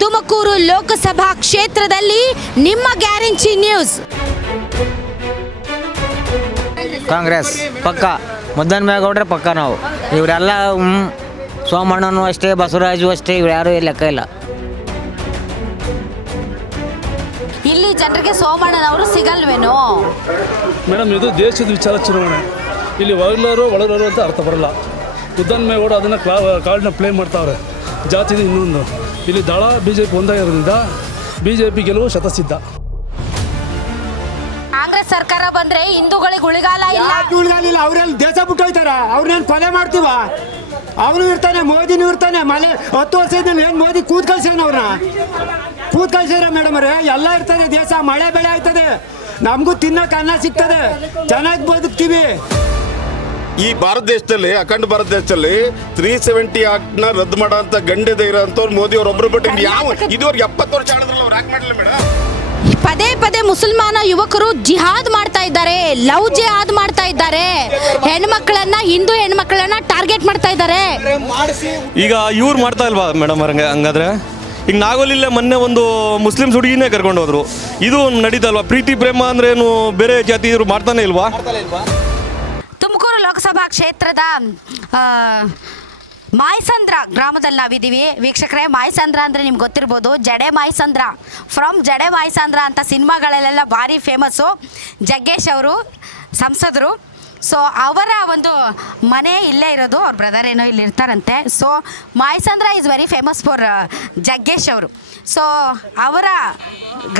ತುಮಕೂರು ಲೋಕಸಭಾ ಕ್ಷೇತ್ರದಲ್ಲಿ ನಿಮ್ಮ guarantee news. Congress ಪಕ್ಕ, ಮುದ್ದನ್ಮೇಗೌಡ್ರೆ ಪಕ್ಕ. ನಾವು ಇವರೆಲ್ಲ ಸೋಮಣ್ಣನೂ ಅಷ್ಟೇ, ಬಸವರಾಜು ಅಷ್ಟೇ, ಇವ್ರು ಯಾರೂ ಲೆಕ್ಕ ಇಲ್ಲ. ಇಲ್ಲಿ ಜನರಿಗೆ ಸೋಮಣ್ಣನವರು ಸಿಗಲ್ವೇನೋ? ಮೇಡಮ್, ಇದು ದೇಶದ ವಿಚಾರ ಚುನಾವಣೆ. ಇಲ್ಲಿ ಒಳಗರೋರು ಅಂತ ಅರ್ಥ ಬರಲ್ಲ. ಮುದ್ದನ್ಮೇಗೌಡ ಅದನ್ನು ಕಾರ್ಡ್ನ ಪ್ಲೇ ಮಾಡ್ತಾವ್ರೆ. ಜಾತಿದು ಇನ್ನೊಂದು. ಇಲ್ಲಿ ದಳ BJP ಒಂದಾಗಿರೋದ್ರಿಂದ BJP ಗೆಲುವು ಶತಸಿದ್ಧ. ಕಾಂಗ್ರೆಸ್ ಸರ್ಕಾರ ಬಂದ್ರೆ ಹಿಂದೂಗಳಿಗೆ ಉಳಿಗಾಲ ಇಲ್ಲ. ಅವ್ರೆಲ್ಲ ದೇಶ ಬಿಟ್ಟು ಹೋಯ್ತಾರ. ಅವ್ರನ್ನೇನು ಕೊಲೆ ಮಾಡ್ತೀವ? ಅವನು ಇರ್ತಾನೆ, ಮೋದಿನೂ ಇರ್ತಾನೆ. 10 ವರ್ಷದಿಂದ ಏನು ಮೋದಿ ಕೂತ್ ಕಳ್ಸ್ಯಾನ? ಅವ್ರನ್ನ ಕೂತ್ ಕಳ್ಸ್ಯಾರ ಮೇಡಮ್ ಅವ್ರೆ. ಎಲ್ಲ ಇರ್ತದೆ, ದೇಶ ಮಳೆ ಬೆಳೆ ಆಯ್ತದೆ, ನಮಗೂ ತಿನ್ನಕ್ಕೆ ಅನ್ನ ಸಿಗ್ತದೆ, ಚೆನ್ನಾಗಿ ಬದುಕ್ತೀವಿ. ಈ ಭಾರತ ದೇಶದಲ್ಲಿ, ಅಖಂಡ ಭಾರತ ದೇಶದಲ್ಲಿ 370 ಆಕ್ಟ್ನ ರದ್ದು ಮಾಡೋಂಥ ಗಂಡದೆ ಇರೋಂಥವ್ರು ಮೋದಿ ಅವರೊಬ್ಬರು ಬಿಟ್ಟು ಯಾವ ಇದುವರೆಗೆ 70 ವರ್ಷ ಆಡಿದ್ರಲ್ಲ, ಅವ್ರು ಯಾಕೆ ಮಾಡಲಿಲ್ಲ ಮೇಡಮ್? ಪದೇ ಪದೇ ಮುಸಲ್ಮಾನ ಯುವಕರು ಜಿಹಾದ್ ಮಾಡ್ತಾ ಇದ್ದಾರೆ, ಲವ್ ಜಿಹಾದ್ ಮಾಡ್ತಾ ಇದ್ದಾರೆ, ಹೆಣ್ಮಕ್ಳನ್ನ, ಹಿಂದೂ ಹೆಣ್ಮಕ್ಳನ್ನ ಟಾರ್ಗೆಟ್ ಮಾಡ್ತಾ ಇದ್ದಾರೆ. ಈಗ ಇವ್ರು ಮಾಡ್ತಾ ಇಲ್ವಾ ಮೇಡಮ್? ಹಂಗಾದ್ರೆ ಈಗ ನಾಗೋಲಿಲ್ಲೇ ಮೊನ್ನೆ ಒಂದು ಮುಸ್ಲಿಮ್ಸ್ ಹುಡುಗಿನೇ ಕರ್ಕೊಂಡು ಹೋದ್ರು. ಇದು ನಡೀತಲ್ವಾ? ಪ್ರೀತಿ ಪ್ರೇಮ ಅಂದ್ರೆ ಏನು ಬೇರೆ ಜಾತಿ ಇವರು ಮಾಡ್ತಾನೆ ಇಲ್ವಾ? ತುಮಕೂರು ಲೋಕಸಭಾ ಕ್ಷೇತ್ರದ ಮಾಯಸಂದ್ರ ಗ್ರಾಮದಲ್ಲಿ ನಾವಿದ್ದೀವಿ ವೀಕ್ಷಕರೇ. ಮಾಯಸಂದ್ರ ಅಂದರೆ ನಿಮ್ಗೆ ಗೊತ್ತಿರ್ಬೋದು, ಜಡೆ ಮಾಯಸಂದ್ರ ಫ್ರಮ್ ಜಡೆ ಮಾಯಸಂದ್ರ ಅಂತ ಸಿನಿಮಾಗಳಲ್ಲೆಲ್ಲ ಭಾರಿ ಫೇಮಸ್ಸು. ಜಗ್ಗೇಶ್ ಅವರು ಸಂಸದರು. ಸೊ ಅವರ ಒಂದು ಮನೆ ಇಲ್ಲೇ ಇರೋದು, ಅವ್ರ ಬ್ರದರ್ ಏನೋ ಇಲ್ಲಿ ಇರ್ತಾರಂತೆ. So Mayasandra is very famous for Jaggesh ಅವರು. ಸೊ ಅವರ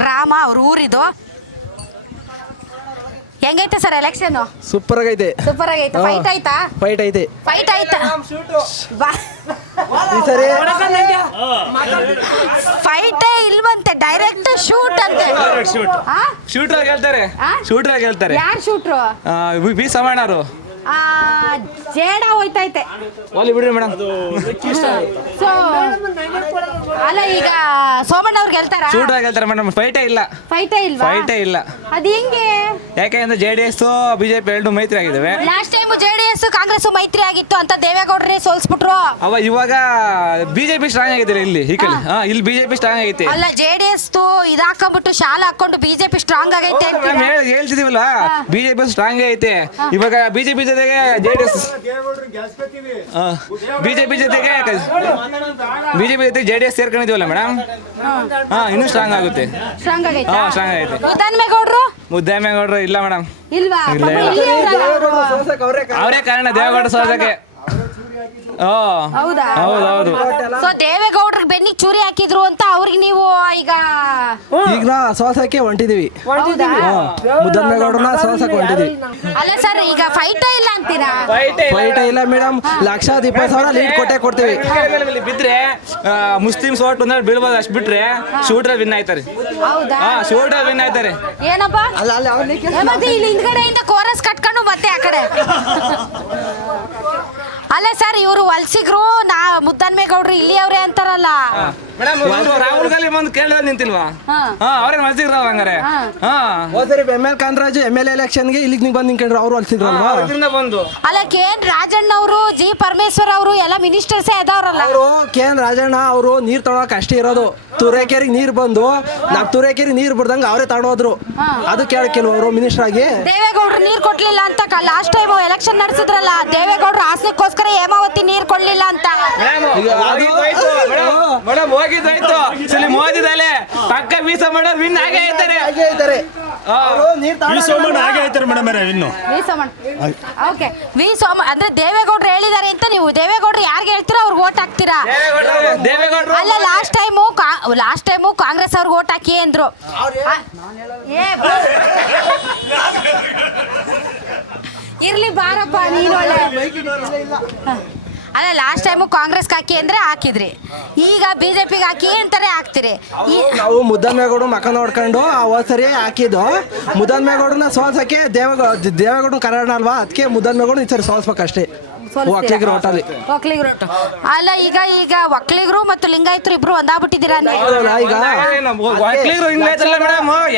ಗ್ರಾಮ, ಅವ್ರ ಊರಿದು. ಹೆಂಗೈತೆ ಸರ್ ಎಲೆಕ್ಷನ್? ಸೂಪರ್ ಆಗೈತೆ. ಸೂಪರ್ ಆಗೈತೆ. ಫೈಟ್ ಆಯ್ತಾ? ಫೈಟ್ ಐತೆ. ಫೈಟ್ ಆಯ್ತಾ? ಫೈಟೇ ಇಲ್ವಂತೆ, ಡೈರೆಕ್ಟ್ ಶೂಟ್ ಅಂತೆ. ಶೂಟರ್ ಹೇಳ್ತಾರೆ, ಶೂಟರ್ ಹೇಳ್ತಾರೆ. ಯಾರು ಶೂಟ್ರು? ಬಿ ಸವಣ್ಣರು. ಜೇಡ ಹೋಯ್ತೈತೆ. ಒಲಿ ಬಿಡ್ರಿ ಮೇಡಮ್. ಸೊ ಅಲ್ಲ, ಈಗ ಸೋಮಣ್ಣ ಅವ್ರು ಗೆಲ್ತಾರ? ಶೂಟರ್ ಹೇಳ್ತಾರೆ ಮೇಡಮ್. ಫೈಟೇ ಇಲ್ಲ. ಫೈಟೇ ಇಲ್ವಾ? ಫೈಟೇ ಇಲ್ಲ. ಅದು ಹೆಂಗೆ? ಯಾಕೆಂದ್ರೆ JDS BJP ಎರಡು ಮೈತ್ರಿ ಆಗಿದ್ದಾವೆ. ಲಾಸ್ಟ್ ಟೈಮ್ JDS ಕಾಂಗ್ರೆಸ್ ಮೈತ್ರಿ ಆಗಿತ್ತು ಅಂತ ದೇವೇಗೌಡರೇ ಸೋಲ್ಸ್ಬಿಟ್ರು. ಇವಾಗ BJP ಸ್ಟ್ರಾಂಗ್ ಆಗಿದೆ ಇಲ್ಲಿ. ಈ ಕಡೆ ಇಲ್ಲಿ BJP ಸ್ಟ್ರಾಂಗ್ ಆಗೈತೆ. ಅಲ್ಲ, JDS ಇದು ಹಾಕೊಂಡ್ಬಿಟ್ಟು ಶಾಲ ಹಾಕೊಂಡು BJP ಸ್ಟ್ರಾಂಗ್ ಆಗೈತೆ ಹೇಳ್ತಿದೀವಲ್ಲ, BJP ಸ್ಟ್ರಾಂಗ್ ಐತೆ. ಇವಾಗ BJP ಜೊತೆಗೆ JDS, BJP ಜೊತೆಗೆ JDS ಸೇರ್ಕೊಂಡಿದೀವಲ್ಲ ಮೇಡಮ್, ಇನ್ನೂ ಸ್ಟ್ರಾಂಗ್ ಆಗುತ್ತೆ. ಸ್ಟ್ರಾಂಗ್ ಆಗೈತೆ. ಸ್ಟ್ರಾಂಗ್ ಆಗೈತೆ. ಮುದ್ದನ್ಮೇಗೌಡರು ಇಲ್ಲ ಮೇಡಮ್. ಇಲ್ವಾ? ಅವರೇ ಕಾರಣ ದೇವೇಗೌಡ ಸೋಲಕ್ಕೆ. ಹೌದಾ? ಹೌದೌದು. ಸೊ ದೇವೇಗೌಡರಿಗೆ ಬೆನ್ನಿಗೆ ಚೂರಿ ಹಾಕಿದ್ರು ಅಂತ ಅವ್ರಿಗೆ ನೀವು ಈಗ ಸೋಸಕ್ಕೆ ಹೊಂಟಿದೀವಿ. ಮುದ್ದನ್ಮೇಗೌಡರನ್ನ ಸೋಸಕ್ಕೆ ಹೊಂಟಿದೀವಿ. ಅಲ್ಲ ಸರ್, ಈಗ ಫೈಟೇ ಇಲ್ಲ ಅಂತೀರಾ? ಫೈಟ್ ಇಲ್ಲ ಮೇಡಮ್. 1,20,000 ಲೀಡ್ ಕೊಡ್ತೀವಿ. ಬಿದ್ರೆ ಮುಸ್ಲಿಮ್ಸ್ ಓಟ್ ಬೀಳ್ಬೋದು, ಅಷ್ಟು ಬಿಟ್ರೆ ಶೂಟರ್ ವಿನ್ ಆಯ್ತಾರೆ. ಹೌದಾ? ಶೂಟರ್ ವಿನ್ ಆಯ್ತಾರೆ. ಏನಪ್ಪ ಮತ್ತೆ ಇಲ್ಲಿ ಹಿಂದ್ಗಡೆಯಿಂದ ಕೋರಸ್ ಕಟ್ಕೊಂಡು ಮತ್ತೆ ಆ ಕಡೆ. ಅಲ್ಲ ಸರ್, ಇವರು ವಲಸಿಗರು, ಮುದ್ದನ್ಮೇಗೌಡರು ಇಲ್ಲಿ ಅವ್ರೆ ಅಂತಾರಲ್ಲ. ರಾಹುಲ್ ಗಾಂಧಿ ಬಂದು ಕೇಳಿದ್ರೆ ನಿಂತಿಲ್ವಾ? ಅವ್ರೇನ್ ವಲಸಿಗ್ರ ಹಂಗಾರೆ? ML ಕಾಂತರಾಜು MLA ಎಲೆಕ್ಷನ್ಗೆ ಇಲ್ಲಿಗೆ ಬಂದು ನಿಂತ್ಕೊಂಡ್ರು. ಅವ್ರು ವಲಸಿಗ್ರಲ್ವಾ? ಅಲ್ಲ, KN ರಾಜಣ್ಣ ಅವರು, G ಪರಮೇಶ್ವರ್ ಅವರು ಎಲ್ಲ ಮಿನಿಸ್ಟರ್ಸೇ ಅದಾವ್ರಲ್ಲ. ಅವರು KN ರಾಜಣ್ಣ ಅವರು ನೀರ್ ತಗೊಳಕ್ ಅಷ್ಟೇ ಇರೋದು. ತುರೇಕೆರೆಗೆ ನೀರ್ ಬಂದು ತುರೇಕೆರೆಗೆ ನೀರ್ ಬಿಡ್ದಂಗ ಅವರೇ ತಗೊಂಡೋದ್ರು. ಅದು ಕೇಳಕ್ಕಿಲ್ವ ಅವರು ಮಿನಿಸ್ಟರ್ ಆಗಿ? ದೇವೇಗೌಡರು ನೀರ್ ಕೊಡ್ಲಿಲ್ಲ ಅಂತ ಲಾಸ್ಟ್ ಟೈಮ್ ಎಲೆಕ್ಷನ್ ನಡೆಸಿದ್ರಲ್ಲ, ದೇವೇಗೌಡರು ಆಸನಕ್ಕೋಸ್ಕರ ಹೇಮಾವತಿ ನೀರ್ ಕೊಡ್ಲಿಲ್ಲ ಅಂತ. ಮೇಡಮ್ ಹೋಗಿದ್ದಾಯ್ತು. ಮೋದಿದಲ್ಲೇ ಪಕ್ಕ ವೀಸ ಮಾಡೋರು ವಿನ್ ಆಗೇ ಇದ್ದಾರೆ. ಓಕೆ, ವಿ ಸೋಮ ಅಂದ್ರೆ ದೇವೇಗೌಡರು ಹೇಳಿದ್ದಾರೆ ಅಂತ ನೀವು ದೇವೇಗೌಡರು ಯಾರಿಗೆ ಹೇಳ್ತೀರಾ ಅವ್ರಿಗೆ ಓಟ್ ಹಾಕ್ತೀರಾ? ಅಲ್ಲ, ಲಾಸ್ಟ್ ಟೈಮು ಕಾಂಗ್ರೆಸ್ ಅವ್ರಿಗೆ ಓಟ್ ಹಾಕಿ ಅಂದ್ರು. ಇರ್ಲಿ ಬಾರಪ್ಪ, ನೀನು ಒಳ್ಳೆ. ಅಲ್ಲ, ಲಾಸ್ಟ್ ಟೈಮು ಕಾಂಗ್ರೆಸ್ ಹಾಕಿ ಅಂದ್ರೆ ಹಾಕಿದ್ರಿ, ಈಗ BJPಗೆ ಹಾಕಿ ಅಂತಾರೆ ಹಾಕ್ತಿರಿ. ನಾವು ಮುದ್ದನ್ಮೇಗೌಡ ಮಕ್ಕ ನೋಡ್ಕೊಂಡು ಸರಿ ಹಾಕಿದ್ದು. ಮುದ್ದನ್ಮೇಗೌಡನ ಸೋಲ್ಸಕ್ಕೆ ದೇವೇಗೌಡ ಕಾರಣ ಅಲ್ವಾ? ಅದಕ್ಕೆ ಮುದ್ದನ್ಮೇಗೌಡ ಈ ಸರಿ ಸೋಲ್ಸ್ಬೇಕಷ್ಟೇ. ಒಕ್ಕಲಿಗರು ಒಟ್ಟಲ್ಲಿ. ಅಲ್ಲ, ಈಗ ಒಕ್ಕಲಿಗರು ಮತ್ತು ಲಿಂಗಾಯತರು ಇಬ್ರು ಒಂದಾಗ್ಬಿಟ್ಟಿದ್ದೀರಾ?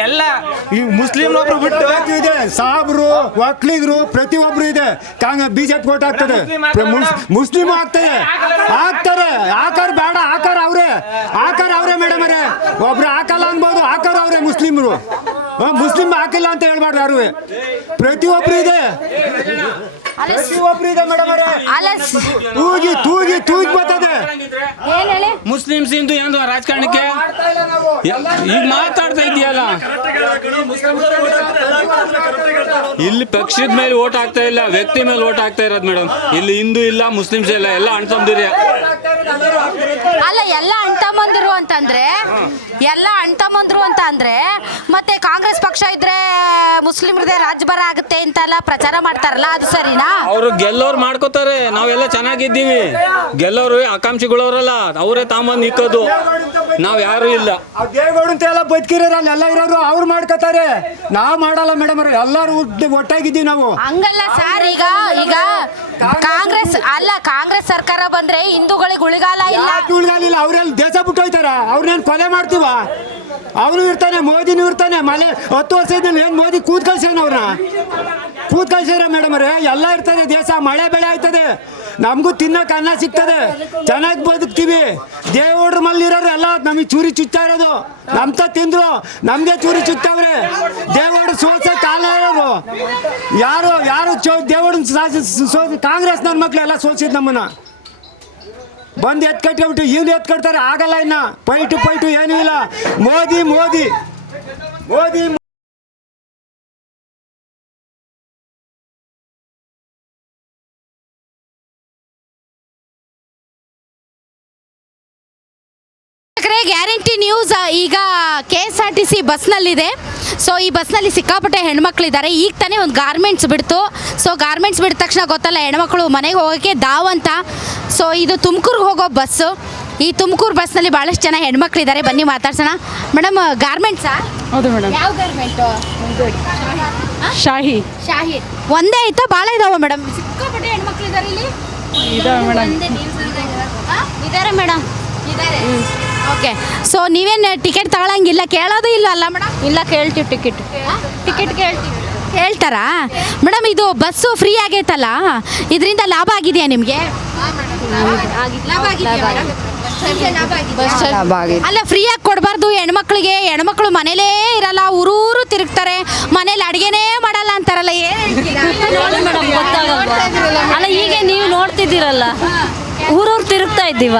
ಎಲ್ಲ ಮುಸ್ಲಿಂ ಒಬ್ರು ಬಿಟ್ಟು ಇದೆ, ಸಾಬ್ರು ಒಕ್ಕಲಿಗರು ಪ್ರತಿಯೊಬ್ರು ಇದೆ. BJP ಓಟ್ ಆಗ್ತದೆ, ಮುಸ್ಲಿಂ ಆಗ್ತದೆ, ಹಾಕ್ತಾರೆ. ಒಬ್ರು ಹಾಕಲ್ಲ ಅನ್ಬೋದು, ಹಾಕೋರು ಅವ್ರೆ ಮುಸ್ಲಿಮ್ರು. ಮುಸ್ಲಿಮ್ ಹಾಕಿಲ್ಲ ಅಂತ ಹೇಳ್ಬಾರ್ದು ಯಾರು. ಪ್ರತಿಯೊಬ್ರು ಇದೆ, ಪ್ರತಿಯೊಬ್ರು ಇದೆ ಮೇಡಮ್ ಅವರೇ. ತೂಗಿ ತೂಗಿ ತೂಗಿ ಬರ್ತದೆ. ಏನ್ ಹೇಳಿ? ಮುಸ್ಲಿಮ್ಸ್ ಹಿಂದೂ ಏನು ರಾಜಕಾರಣಕ್ಕೆ ಈಗ ಮಾತಾಡ್ತಾ ಇದೆಯಲ್ಲ, ಇಲ್ಲಿ ಪಕ್ಷದ ಮೇಲೆ ಓಟ್ ಆಗ್ತಾ ಇಲ್ಲ, ವ್ಯಕ್ತಿ ಮೇಲೆ ಓಟ್ ಆಗ್ತಾ ಇರೋದು ಮೇಡಮ್. ಇಲ್ಲಿ ಹಿಂದೂ ಇಲ್ಲ, ಮುಸ್ಲಿಮ್ಸ್ ಇಲ್ಲ, ಎಲ್ಲ ಅಣ್ತಂದಿರಿ. ಅಲ್ಲ, ಎಲ್ಲ ಅಣ್ತಮ್ಮಂದಿರು ಅಂತಂದ್ರೆ, ಎಲ್ಲ ಅಣ್ತಮ್ಮಂದ್ರು ಅಂತ ಅಂದ್ರೆ ಮತ್ತೆ ಕಾಂಗ್ರೆಸ್ ಪಕ್ಷ ಇದ್ರೆ ಮುಸ್ಲಿಮ್ರದೇ ರಾಜ್ಯಭಾರ ಆಗುತ್ತೆ ಅಂತೆಲ್ಲ ಪ್ರಚಾರ ಮಾಡ್ತಾರಲ್ಲ, ಅದು ಸರಿನಾ? ಅವರು ಗೆಲ್ಲೋರು ಮಾಡ್ಕೋತಾರೆ, ನಾವೆಲ್ಲ ಚೆನ್ನಾಗಿದ್ದೀವಿ. ಗೆಲ್ಲೋರು ಆಕಾಂಕ್ಷಿಗಳವರಲ್ಲ, ಅವರೇ ತಾಂಬಂದು ನಿಕ್ಕೋದು, ನಾವ್ ಯಾರು ಇಲ್ಲ. ದೇವೇಗೌಡ ಅಂತ ಎಲ್ಲ ಬದುಕಿರೋರಲ್ಲ, ಎಲ್ಲ ಇರೋರು ಅವ್ರು ಮಾಡ್ಕೋತಾರೆ, ನಾವ್ ಮಾಡಲ್ಲ ಮೇಡಮ್ ಅವ್ರೆ. ಎಲ್ಲರೂ ಒಟ್ಟಾಗಿದ್ದೀವಿ ನಾವು. ಹಂಗಲ್ಲ ಸರ್, ಈಗ ಈಗ ಕಾಂಗ್ರೆಸ್ ಅಲ್ಲ, ಕಾಂಗ್ರೆಸ್ ಸರ್ಕಾರ ಬಂದ್ರೆ ಹಿಂದೂಗಳಿಗೆ ಉಳಿಗಾಲ ಇಲ್ಲ. ಉಳಿಗಾಲಿಲ್ಲ, ಅವ್ರೆಲ್ಲ ದೇಶ ಬಿಟ್ಟು ಹೋಯ್ತಾರ. ಅವ್ರನ್ನೇನು ಕೊಲೆ ಮಾಡ್ತೀವ? ಅವನು ಇರ್ತಾನೆ, ಮೋದಿನೂ ಇರ್ತಾನೆ. 10 ವರ್ಷದಲ್ಲಿ ಏನು ಮೋದಿ ಕೂತ್ ಕಳ್ಸೇನ? ಅವ್ರನ್ನ ಕೂತ್ ಕಳ್ಸಿರ ಮೇಡಮ್ ಅವ್ರೆ. ಎಲ್ಲ ಇರ್ತದೆ ದೇಶ, ಮಳೆ ಬೆಳೆ ಆಯ್ತದೆ, ನಮಗೂ ತಿನ್ನಕ್ಕೆ ಅನ್ನ ಸಿಗ್ತದೆ, ಚೆನ್ನಾಗಿ ಬದುಕ್ತೀವಿ. ದೇವಡ್ರ ಮಲ್ಲಿರೋರು ಎಲ್ಲ ನಮಗೆ ಚೂರಿ ಚುಚ್ತಾ ಇರೋದು. ನಮ್ತ ತಿಂದ್ರು ನಮಗೆ ಚೂರಿ ಚುಚ್ತಾವ್ರೆ. ದೇವಡ್ರ ಸೋಲ್ಸ ಕಾಲ ಇರೋರು ಯಾರು ಯಾರು ದೇವಡ್ರ ಕಾಂಗ್ರೆಸ್ನವ್ರ ಮಕ್ಳು ಎಲ್ಲ ಸೋಲ್ಸಿದ್ ನಮ್ಮನ್ನ. ಬಂದು ಎತ್ಕಟ್ಬಿಟ್ಟು ಇವ್ನು ಎತ್ಕಟ್ತಾರೆ, ಆಗಲ್ಲ. ಇನ್ನ ಪೈಟು ಏನೂ ಇಲ್ಲ. ಮೋದಿ ಮೋದಿ ಮೋದಿ ಗ್ಯಾರಂಟಿ ನ್ಯೂಸ್ ಈಗ KSRTC ಬಸ್ನಲ್ಲಿದೆ. ಸೊ ಈ ಬಸ್ನಲ್ಲಿ ಸಿಕ್ಕಾಪಟ್ಟೆ ಹೆಣ್ಮಕ್ಳಿದ್ದಾರೆ. ಈಗ ತಾನೇ ಒಂದು ಗಾರ್ಮೆಂಟ್ಸ್ ಬಿಡ್ತು. ಸೊ ಗಾರ್ಮೆಂಟ್ಸ್ ಬಿಟ್ಟ ತಕ್ಷಣ ಗೊತ್ತಲ್ಲ, ಹೆಣ್ಮಕ್ಳು ಮನೆಗೆ ಹೋಗೋಕ್ಕೆ ದಾವಂತ. ಸೊ ಇದು ತುಮಕೂರಿಗೆ ಹೋಗೋ ಬಸ್ಸು. ಈ ತುಮಕೂರು ಬಸ್ನಲ್ಲಿ ಭಾಳಷ್ಟು ಜನ ಹೆಣ್ಮಕ್ಳಿದ್ದಾರೆ. ಬನ್ನಿ ಮಾತಾಡ್ಸೋಣ. ಮೇಡಮ್, ಗಾರ್ಮೆಂಟ್ಸಾ? ಹೌದು ಮೇಡಮ್. ಯಾವ ಗಾರ್ಮೆಂಟು? ಶಾಹಿ. ಶಾಹಿ ಒಂದೇ ಆಯ್ತಾ? ಭಾಳ ಇದಾವೆ ಮೇಡಮ್, ಸಿಕ್ಕಾಪಟ್ಟೆ ಹೆಣ್ಮಕ್ಳಿದ್ದಾರೆ ಇಲ್ಲಿ. ಇದಾವೆ ಮೇಡಮ್. ಇದ್ದಾರೆ ಮೇಡಮ್, ಇದ್ದಾರೆ. ಓಕೆ. ಸೊ ನೀವೇನು ಟಿಕೆಟ್ ತಗೊಳಂಗಿಲ್ಲ, ಕೇಳೋದು ಇಲ್ಲ ಅಲ್ಲ ಮೇಡಮ್? ಇಲ್ಲ, ಕೇಳ್ತೀವಿ ಟಿಕೆಟ್ ಕೇಳ್ತೀವಿ. ಹೇಳ್ತಾರಾ ಮೇಡಮ್? ಇದು ಬಸ್ಸು ಫ್ರೀ ಆಗೈತಲ್ಲ, ಇದರಿಂದ ಲಾಭ ಆಗಿದೆಯಾ ನಿಮಗೆ? ಅಲ್ಲ, ಫ್ರೀಯಾಗಿ ಕೊಡಬಾರ್ದು ಹೆಣ್ಮಕ್ಳಿಗೆ. ಹೆಣ್ಮಕ್ಳು ಮನೇಲೇ ಇರಲ್ಲ, ಊರೂರು ತಿರುಗ್ತಾರೆ, ಮನೇಲಿ ಅಡುಗೆನೇ ಮಾಡಲ್ಲ ಅಂತಾರಲ್ಲ, ಏನು ಹೇಳ್ತೀರಾ? ಅಲ್ಲ, ಈಗ ನೀವು ನೋಡ್ತಿದ್ದೀರಲ್ಲ, ಊರೂರು ತಿರುಗ್ತಾ ಇದ್ದೀವ.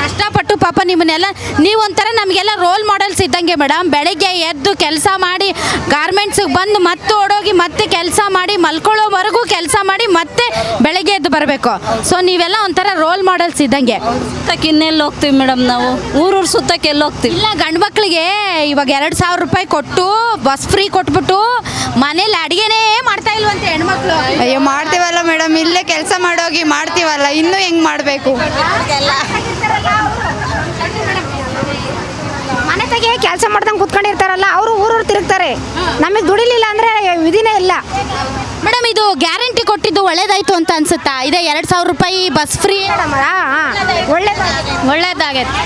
ಕಷ್ಟಪಟ್ಟು ಪಾಪ ನಿಮ್ಮನ್ನೆಲ್ಲ ನೀವೊಂಥರ ನಮಗೆಲ್ಲ ರೋಲ್ ಮಾಡೆಲ್ಸ್ ಇದ್ದಂಗೆ ಮೇಡಮ್. ಬೆಳಗ್ಗೆ ಎದ್ದು ಕೆಲಸ ಮಾಡಿ ಗಾರ್ಮೆಂಟ್ಸಿಗೆ ಬಂದು ಮತ್ತೆ ಓಡೋಗಿ ಮತ್ತೆ ಕೆಲಸ ಮಾಡಿ ಮಲ್ಕೊಳ್ಳೋವರೆಗೂ ಕೆಲಸ ಮಾಡಿ ಮತ್ತೆ ಬೆಳಗ್ಗೆ ಎದ್ದು ಬರಬೇಕು. ಸೊ ನೀವೆಲ್ಲ ಒಂಥರ ರೋಲ್ ಮಾಡೆಲ್ಸ್ ಇದ್ದಂಗೆ. ಸುತ್ತಕ್ಕೆ ಇನ್ನೆಲ್ಲಿ ಹೋಗ್ತೀವಿ ಮೇಡಮ್ ನಾವು? ಊರೂರು ಸುತ್ತಕ್ಕೆ ಎಲ್ಲಿ ಹೋಗ್ತೀವಿ? ಇಲ್ಲ, ಗಂಡು ಮಕ್ಕಳಿಗೆ ಇವಾಗ 2,000 ರೂಪಾಯಿ ಕೊಟ್ಟು ಬಸ್ ಫ್ರೀ ಕೊಟ್ಬಿಟ್ಟು ಮನೇಲಿ ಅಡುಗೆನೇ ಮಾಡ್ತಾ ಇಲ್ವಂತೆ ಹೆಣ್ಮಕ್ಳು. ಅಯ್ಯೋ, ಮಾಡ್ತೀವಲ್ಲ ಮೇಡಮ್, ಇಲ್ಲೇ ಕೆಲಸ ಮಾಡೋಗಿ ಮಾಡ್ತೀವಲ್ಲ, ಇನ್ನೂ ಹೆಂಗೆ ಮಾಡಬೇಕು? ಮನೆ ತೆಗೆ ಕೆಲಸ ಮಾಡ್ದಂಗೆ ಕುತ್ಕೊಂಡಿರ್ತಾರಲ್ಲ, ಅವರು ಊರೂರು ತಿರುಗ್ತಾರೆ. ನಮಗೆ ದುಡಿಲಿಲ್ಲ ಅಂದರೆ ವಿಧಿನೇ ಇಲ್ಲ ಮೇಡಮ್. ಇದು ಗ್ಯಾರಂಟಿ ಕೊಟ್ಟಿದ್ದು ಒಳ್ಳೇದಾಯ್ತು ಅಂತ ಅನ್ಸುತ್ತಾ? ಇದೆ 2,000 ರೂಪಾಯಿ ಬಸ್ ಫ್ರೀ. ಒಳ್ಳೇದಾಗೈತೆ.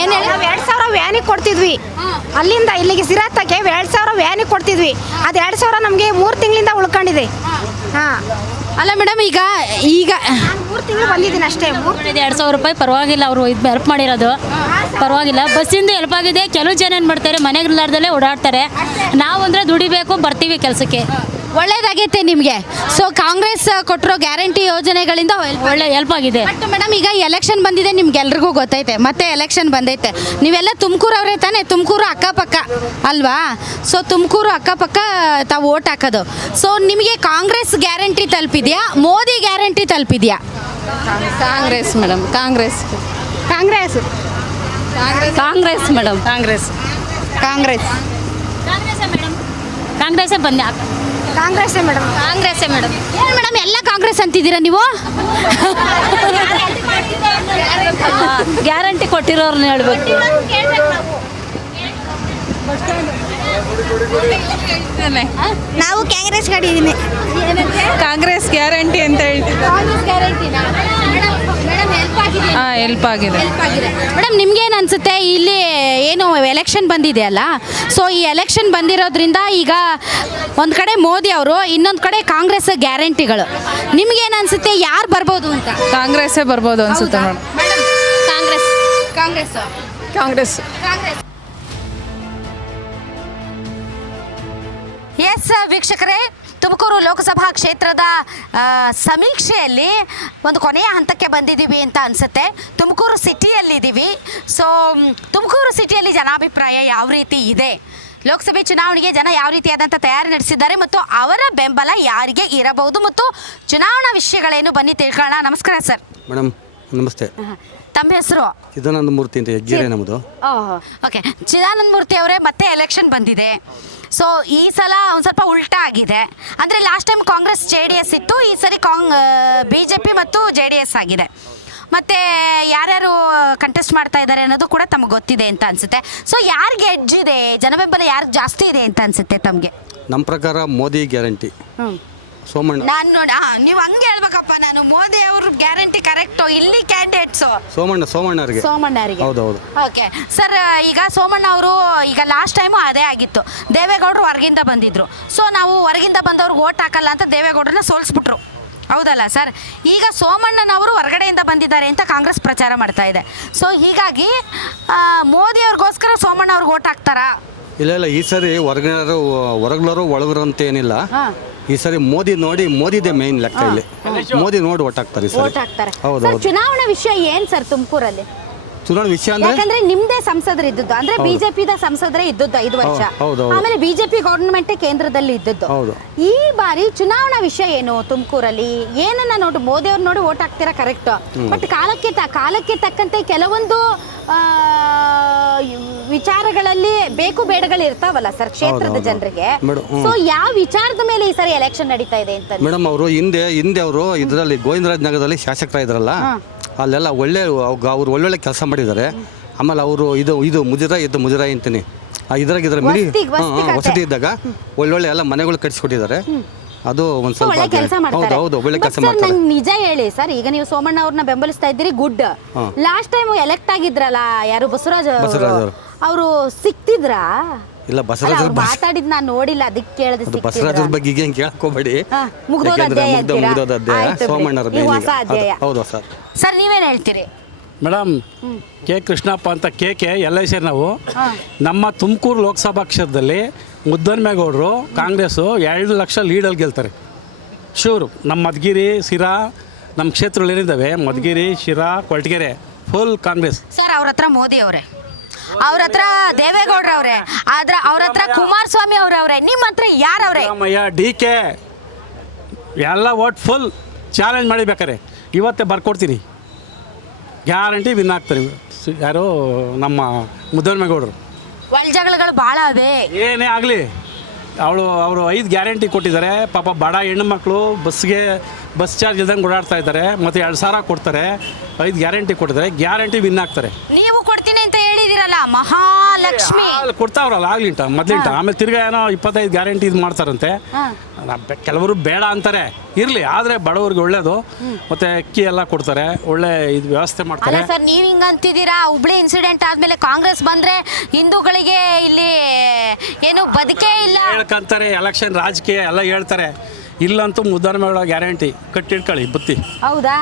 ಏನು ಹೇಳಿ? ನಾವು 2,000 ವ್ಯಾನಿಗೆ ಕೊಡ್ತಿದ್ವಿ, ಅಲ್ಲಿಂದ ಇಲ್ಲಿಗೆ ಸಿರಾತಕ್ಕೆ 2,000 ವ್ಯಾನಿಗೆ ಕೊಡ್ತಿದ್ವಿ. ಅದು 2,000 ನಮಗೆ 3 ತಿಂಗಳಿಂದ ಉಳ್ಕೊಂಡಿದೆ. ಹಾಂ, ಅಲ್ಲ ಮೇಡಮ್, ಈಗ 3 ತಿಂಗಳು ಬಂದಿದ್ದೀನಿ ಅಷ್ಟೇ. 2,000 ರೂಪಾಯಿ ಪರವಾಗಿಲ್ಲ, ಅವರು ಇದು ಹೆಲ್ಪ್ ಮಾಡಿರೋದು ಪರವಾಗಿಲ್ಲ. ಬಸ್ಸಿಂದ ಹೆಲ್ಪ್ ಆಗಿದೆ. ಕೆಲವು ಜನ ಏನು ಮಾಡ್ತಾರೆ, ಮನೆಗೆ ಇರ್ಲಾರ್ದಲ್ಲೇ ಓಡಾಡ್ತಾರೆ. ನಾವು ಅಂದರೆ ದುಡಿಬೇಕು, ಬರ್ತೀವಿ ಕೆಲಸಕ್ಕೆ. ಒಳ್ಳೇದಾಗೈತೆ ನಿಮಗೆ. ಸೊ ಕಾಂಗ್ರೆಸ್ ಕೊಟ್ಟಿರೋ ಗ್ಯಾರಂಟಿ ಯೋಜನೆಗಳಿಂದ ಒಳ್ಳೆ ಹೆಲ್ಪ್ ಆಗಿದೆ. ಬಟ್ ಮೇಡಮ್, ಈಗ ಎಲೆಕ್ಷನ್ ಬಂದಿದೆ, ನಿಮ್ಗೆಲ್ರಿಗೂ ಗೊತ್ತೈತೆ. ಮತ್ತೆ ಎಲೆಕ್ಷನ್ ಬಂದೈತೆ. ನೀವೆಲ್ಲ ತುಮಕೂರವ್ರೆ ತಾನೇ? ತುಮಕೂರು ಅಕ್ಕಪಕ್ಕ ಅಲ್ವಾ? ಸೊ ತುಮಕೂರು ಅಕ್ಕಪಕ್ಕ ತಾವು ಓಟ್ ಹಾಕೋದು. ಸೊ ನಿಮಗೆ ಕಾಂಗ್ರೆಸ್ ಗ್ಯಾರಂಟಿ ತಲುಪಿದೆಯಾ, ಮೋದಿ ಗ್ಯಾರಂಟಿ ತಲುಪಿದೆಯಾ? ಕಾಂಗ್ರೆಸ್ ಮೇಡಮ್. ಕಾಂಗ್ರೆಸ್ ಕಾಂಗ್ರೆಸ್ ಕಾಂಗ್ರೆಸ್ ಮೇಡಮ್. ಕಾಂಗ್ರೆಸ್ ಕಾಂಗ್ರೆಸ್ ಕಾಂಗ್ರೆಸ್ಸೇ ಬಂದೆ. ಕಾಂಗ್ರೆಸ್ಸೇ ಮೇಡಮ್. ಕಾಂಗ್ರೆಸ್ಸೇ ಮೇಡಮ್. ಏನು ಮೇಡಮ್, ಎಲ್ಲ ಕಾಂಗ್ರೆಸ್ ಅಂತಿದ್ದೀರಾ ನೀವು? ಗ್ಯಾರಂಟಿ ಕೊಟ್ಟಿರೋರ್ನ ಹೇಳ್ಬೇಕು. ನಾವು ಕಾಂಗ್ರೆಸ್ ಕಡಿದೀನಿ. ಕಾಂಗ್ರೆಸ್ ಗ್ಯಾರಂಟಿ ಅಂತ ಹೇಳ್ತೀವಿ. ಹೆಲ್ಪ್ ಆಗಿದೆ. ಮೇಡಮ್, ನಿಮ್ಗೇನು ಅನಿಸುತ್ತೆ? ಇಲ್ಲಿ ಏನು ಎಲೆಕ್ಷನ್ ಬಂದಿದೆಯಲ್ಲ, ಸೊ ಈ ಎಲೆಕ್ಷನ್ ಬಂದಿರೋದ್ರಿಂದ ಈಗ ಒಂದು ಕಡೆ ಮೋದಿ ಅವರು, ಇನ್ನೊಂದು ಕಡೆ ಕಾಂಗ್ರೆಸ್ ಗ್ಯಾರಂಟಿಗಳು. ನಿಮ್ಗೇನು ಅನಿಸುತ್ತೆ, ಯಾರು ಬರ್ಬೋದು ಅಂತ? ಕಾಂಗ್ರೆಸ್ಸೇ ಬರ್ಬೋದು ಅನ್ಸುತ್ತೆ ಮೇಡಮ್. ಕಾಂಗ್ರೆಸ್ ಕಾಂಗ್ರೆಸ್ ಕಾಂಗ್ರೆಸ್. ಎಸ್ ವೀಕ್ಷಕರೇ, ತುಮಕೂರು ಲೋಕಸಭಾ ಕ್ಷೇತ್ರದ ಸಮೀಕ್ಷೆಯಲ್ಲಿ ಒಂದು ಕೊನೆಯ ಹಂತಕ್ಕೆ ಬಂದಿದ್ದೀವಿ ಅಂತ ಅನಿಸುತ್ತೆ. ತುಮಕೂರು ಸಿಟಿಯಲ್ಲಿದ್ದೀವಿ. ಸೊ ತುಮಕೂರು ಸಿಟಿಯಲ್ಲಿ ಜನಾಭಿಪ್ರಾಯ ಯಾವ ರೀತಿ ಇದೆ, ಲೋಕಸಭೆ ಚುನಾವಣೆಗೆ ಜನ ಯಾವ ರೀತಿಯಾದಂಥ ತಯಾರಿ ನಡೆಸಿದ್ದಾರೆ ಮತ್ತು ಅವರ ಬೆಂಬಲ ಯಾರಿಗೆ ಇರಬಹುದು ಮತ್ತು ಚುನಾವಣಾ ವಿಷಯಗಳೇನು, ಬನ್ನಿ ತಿಳ್ಕೊಳ್ಳೋಣ. ನಮಸ್ಕಾರ ಸರ್. ಮೇಡಮ್ ನಮಸ್ತೆ. ತಮ್ಮ ಹೆಸರು? ಚಿದಾನಂದ ಮೂರ್ತಿ ಅಂತ ಹೆಗ್ಗೆರೆ ನಮ್ಮದು. ಓಕೆ, ಚಿದಾನಂದ ಮೂರ್ತಿ ಅವರೇ, ಮತ್ತೆ ಎಲೆಕ್ಷನ್ ಬಂದಿದೆ. ಸೊ ಈ ಸಲ ಒಂದು ಸ್ವಲ್ಪ ಉಲ್ಟಾ ಆಗಿದೆ. ಅಂದರೆ ಲಾಸ್ಟ್ ಟೈಮ್ ಕಾಂಗ್ರೆಸ್ JDS ಇತ್ತು, ಈ ಸರಿ BJP ಮತ್ತು JDS ಆಗಿದೆ. ಮತ್ತು ಯಾರ್ಯಾರು ಕಂಟೆಸ್ಟ್ ಮಾಡ್ತಾ ಇದ್ದಾರೆ ಅನ್ನೋದು ಕೂಡ ತಮಗೆ ಗೊತ್ತಿದೆ ಅಂತ ಅನಿಸುತ್ತೆ. ಸೊ ಯಾರಿಗೆ ಎಡ್ಜಿದೆ, ಜನಬೆಂಬಲ ಯಾರಿಗೆ ಜಾಸ್ತಿ ಇದೆ ಅಂತ ಅನಿಸುತ್ತೆ ತಮಗೆ? ನಮ್ಮ ಪ್ರಕಾರ ಮೋದಿ ಗ್ಯಾರಂಟಿ. ಸೋಮಣ್ಣ. ನಾನು ನೋಡಿ ನೀವು ಹಂಗೆ ಹೇಳ್ಬೇಕಪ್ಪ, ನಾನು ಮೋದಿ ಅವ್ರ ಗ್ಯಾರಂಟಿ ಕರೆಕ್ಟು. ಇಲ್ಲಿ ಕ್ಯಾಂಡಿಡೇಟ್ಸು ಸೋಮಣ್ಣರಿಗೆ. ಹೌದೌದು. ಓಕೆ ಸರ್, ಈಗ ಸೋಮಣ್ಣ ಅವರು ಈಗ ಲಾಸ್ಟ್ ಟೈಮು ಅದೇ ಆಗಿತ್ತು, ದೇವೇಗೌಡರು ಹೊರಗಿಂದ ಬಂದಿದ್ರು. ಸೊ ನಾವು ಹೊರಗಿಂದ ಬಂದವ್ರಿಗೆ ಓಟ್ ಹಾಕಲ್ಲ ಅಂತ ದೇವೇಗೌಡರನ್ನ ಸೋಲಿಸ್ಬಿಟ್ರು, ಹೌದಲ್ಲ ಸರ್? ಈಗ ಸೋಮಣ್ಣನವರು ಹೊರಗಡೆಯಿಂದ ಬಂದಿದ್ದಾರೆ ಅಂತ ಕಾಂಗ್ರೆಸ್ ಪ್ರಚಾರ ಮಾಡ್ತಾ ಇದೆ. ಸೊ ಹೀಗಾಗಿ ಮೋದಿ ಅವ್ರಿಗೋಸ್ಕರ ಸೋಮಣ್ಣ ಅವ್ರಿಗೆ ಓಟ್ ಹಾಕ್ತಾರಾ? ಇಲ್ಲ, ಈ ಸರಿ ಹೊರಗ್ಲರು ಒಳಗರು ಅಂತ ಏನಿಲ್ಲ. ಈ ಸರಿ ಮೋದಿದೇ ಮೇನ್ ಲೆಕ್ಕ ಇಲ್ಲಿ. ಮೋದಿ ನೋಡಿ ಓಟ್ ಹಾಕ್ತಾರೆ ಈ ಸರಿ. ಹೌದೌದು. ಚುನಾವಣಾ ವಿಷಯ ಏನ್ ಸರ್ ತುಮಕೂರಲ್ಲಿ? ಚುನಾವಣೆ ವಿಷಯ ಅಂದ್ರೆ ಯಾಕಂದ್ರೆ ನಿಮ್ದೇ ಸಂಸದರು ಇದ್ದದ್ದು, ಅಂದ್ರೆ ಬಿಜೆಪಿದ ಸಂಸದರೇ ಇದ್ದದ್ದು 5 ವರ್ಷ. ಆಮೇಲೆ ಬಿಜೆಪಿ ಗವರ್ನಮೆಂಟ್ ಕೇಂದ್ರದಲ್ಲಿ ಇದ್ದದ್ದು. ಈ ಬಾರಿ ಚುನಾವಣಾ ವಿಷಯ ಏನು ತುಮಕೂರಲ್ಲಿ? ಏನನ್ನ ನೋಡಿ ಮೋದಿ ಅವ್ರು ನೋಡಿ ಓಟ್ ಹಾಕ್ತೀರಾ, ಕರೆಕ್ಟ್. ಬಟ್ ಕಾಲಕ್ಕೆ ತಕ್ಕಂತೆ ಕೆಲವೊಂದು ವಿಚಾರಗಳಲ್ಲಿ ಬೇಕು ಬೇಡಗಳು ಇರ್ತಾವಲ್ಲ ಸರ್ ಕ್ಷೇತ್ರದ ಜನರಿಗೆ. ಸೊ ಯಾವ ವಿಚಾರದ ಮೇಲೆ ಈ ಸರಿ ಎಲೆಕ್ಷನ್ ನಡೀತಾ ಇದೆ ಅಂತ? ಮೇಡಮ್ ಅವರು ಹಿಂದೆ ಅವರು ಇದರಲ್ಲಿ ಗೋವಿಂದರಾಜ್ ನಗರದಲ್ಲಿ ಶಾಸಕರಾಗಿದ್ರಲ್ಲ, ಅಲ್ಲೆಲ್ಲ ಅವ್ರು ಒಳ್ಳೊಳ್ಳೆ ಕೆಲಸ ಮಾಡಿದ್ದಾರೆ. ಆಮೇಲೆ ಅವರು ಇದು ಮುಜರಾಯಿ ಅಂತೀನಿ, ಇದ್ರ ವಸತಿ ಇದ್ದಾಗ ಒಳ್ಳೊಳ್ಳೆ ಎಲ್ಲ ಮನೆಗಳು ಕಟ್ಟಿಸ್ಕೊಟ್ಟಿದ್ದಾರೆ. ಅದು ಒಂದು ಸ್ವಲ್ಪ ಹೌದು ಒಳ್ಳೆ ಕೆಲಸ ಮಾಡ್ತಾರೆ. ನಿಜ ಹೇಳಿ ಸರ್, ಈಗ ನೀವು ಸೋಮಣ್ಣ ಅವ್ರನ್ನ ಬೆಂಬಲಿಸ್ತಾ ಇದ್ದೀರಿ, ಗುಡ್. ಲಾಸ್ಟ್ ಟೈಮ್ ಎಲೆಕ್ಟ್ ಆಗಿದ್ರಲ್ಲ ಯಾರು, ಬಸವರಾಜ್ ಅವರು ಸಿಕ್ತಿದ್ರಾ? ಇಲ್ಲ, ಬಸವರಾಜ್ ಮಾತಾಡಿದ್ ನಾನು ನೋಡಿಲ್ಲ, ಅದಕ್ಕೆ ಕೇಳಿದೆ. ಬಸವರಾಜ್ ಬಗ್ಗೆ ಈಗ ಕೇಳ್ಕೋಬೇಡಿ, ಮುಗ್ದೋದ ಅಧ್ಯಾಯ. ಸೋಮಣ್ಣರ ಹೌದು ಸರ್. ಸರ್ ನೀವೇನು ಹೇಳ್ತೀರಿ? ಮೇಡಮ್, ಕೆ ಕೃಷ್ಣಪ್ಪ ಅಂತ ಕೆ LIC ನಾವು ನಮ್ಮ ತುಮಕೂರು ಲೋಕಸಭಾ ಕ್ಷೇತ್ರದಲ್ಲಿ ಮುದ್ದನ್ಮೇಗೌಡರು ಕಾಂಗ್ರೆಸ್ಸು 2 ಲಕ್ಷ ಲೀಡಲ್ಲಿ ಗೆಲ್ತಾರೆ ಶೂರು. ನಮ್ಮ ಮಧುಗಿರಿ, ಶಿರಾ, ನಮ್ಮ ಕ್ಷೇತ್ರಗಳು ಏನಿದ್ದಾವೆ, ಮಧುಗಿರಿ, ಶಿರಾ, ಕೊರಟಗೆರೆ, ಫುಲ್ ಕಾಂಗ್ರೆಸ್. ಸರ್ ಅವ್ರ ಹತ್ರ ಮೋದಿ ಅವರೇ, ಅವ್ರ ಹತ್ರ ದೇವೇಗೌಡ್ರ ಅವರೇ, ಆದ್ರೆ ಅವ್ರ ಹತ್ರ ಕುಮಾರಸ್ವಾಮಿ ಅವ್ರವ್ರೆ, ನಿಮ್ಮ ಹತ್ರ ಯಾರವ್ರೆ? DK ಎಲ್ಲ ಓಟ್ ಫುಲ್ ಚಾಲೆಂಜ್ ಮಾಡಿಬೇಕಾರೆ ಇವತ್ತೇ ಬರ್ಕೊಡ್ತೀನಿ, ಗ್ಯಾರಂಟಿ ವಿನ್ ಆಗ್ತಾರೆ. ಯಾರು ನಮ್ಮ ಮುದ್ದನ್ಮೇಗೌಡರು. ಒಳಜಗಳಗಳು ಭಾಳ ಅವೆ. ಏನೇ ಆಗಲಿ ಅವರು 5 ಗ್ಯಾರಂಟಿ ಕೊಟ್ಟಿದ್ದಾರೆ. ಪಾಪ ಬಡ ಹೆಣ್ಣು ಮಕ್ಕಳು ಬಸ್ ಚಾರ್ಜ್ ಇಲ್ದಂಗೆ ಓಡಾಡ್ತಾ ಇದ್ದಾರೆ. ಮತ್ತು 2,000 ಕೊಡ್ತಾರೆ. 5 ಗ್ಯಾರಂಟಿ ಕೊಟ್ಟಿದ್ದಾರೆ, ಗ್ಯಾರಂಟಿ ವಿನ್ ಆಗ್ತಾರೆ. ನೀವು ಕೊಡ್ತೀನಿ ಅಂತ ಹೇಳಿದಿರಲ್ಲ, ಮಹಾಲಕ್ಷ್ಮಿ ಕೊಡ್ತಾವ್ರಲ್ಲ ಆಗ್ಲಿಂಟ ಮೊದ್ಲಿಂಟ. ಆಮೇಲೆ ತಿರ್ಗಾ ಏನೋ 25 ಗ್ಯಾರಂಟಿ ಇದು ಮಾಡ್ತಾರಂತೆ. ಕೆಲವರು ಬೇಡ ಅಂತಾರೆ, ಇರಲಿ, ಆದರೆ ಬಡವರಿಗೆ ಒಳ್ಳೇದು. ಮತ್ತೆ ಅಕ್ಕಿ ಎಲ್ಲ ಕೊಡ್ತಾರೆ, ಒಳ್ಳೆ ಇದು ವ್ಯವಸ್ಥೆ ಮಾಡ್ತಾರೆ. ಸರ್ ನೀವು ಹಿಂಗೆ ಅಂತಿದ್ದೀರಾ, ಹುಬ್ಳಿ ಇನ್ಸಿಡೆಂಟ್ ಆದಮೇಲೆ ಕಾಂಗ್ರೆಸ್ ಬಂದರೆ ಹಿಂದೂಗಳಿಗೆ ಇಲ್ಲಿ ಏನು ಬದುಕೇ ಇಲ್ಲ ಹೇಳ್ಕಂತಾರೆ. ಎಲೆಕ್ಷನ್ ರಾಜಕೀಯ ಎಲ್ಲ ಹೇಳ್ತಾರೆ. ಇಲ್ಲಂತೂ ಮುದ್ದನ್ಮೇಗೌಡ ಗ್ಯಾರಂಟಿ ಕಟ್ಟಿಟ್ಕೊಳ್ಳಿ ಬುತ್ತಿ. ಹೌದಾ?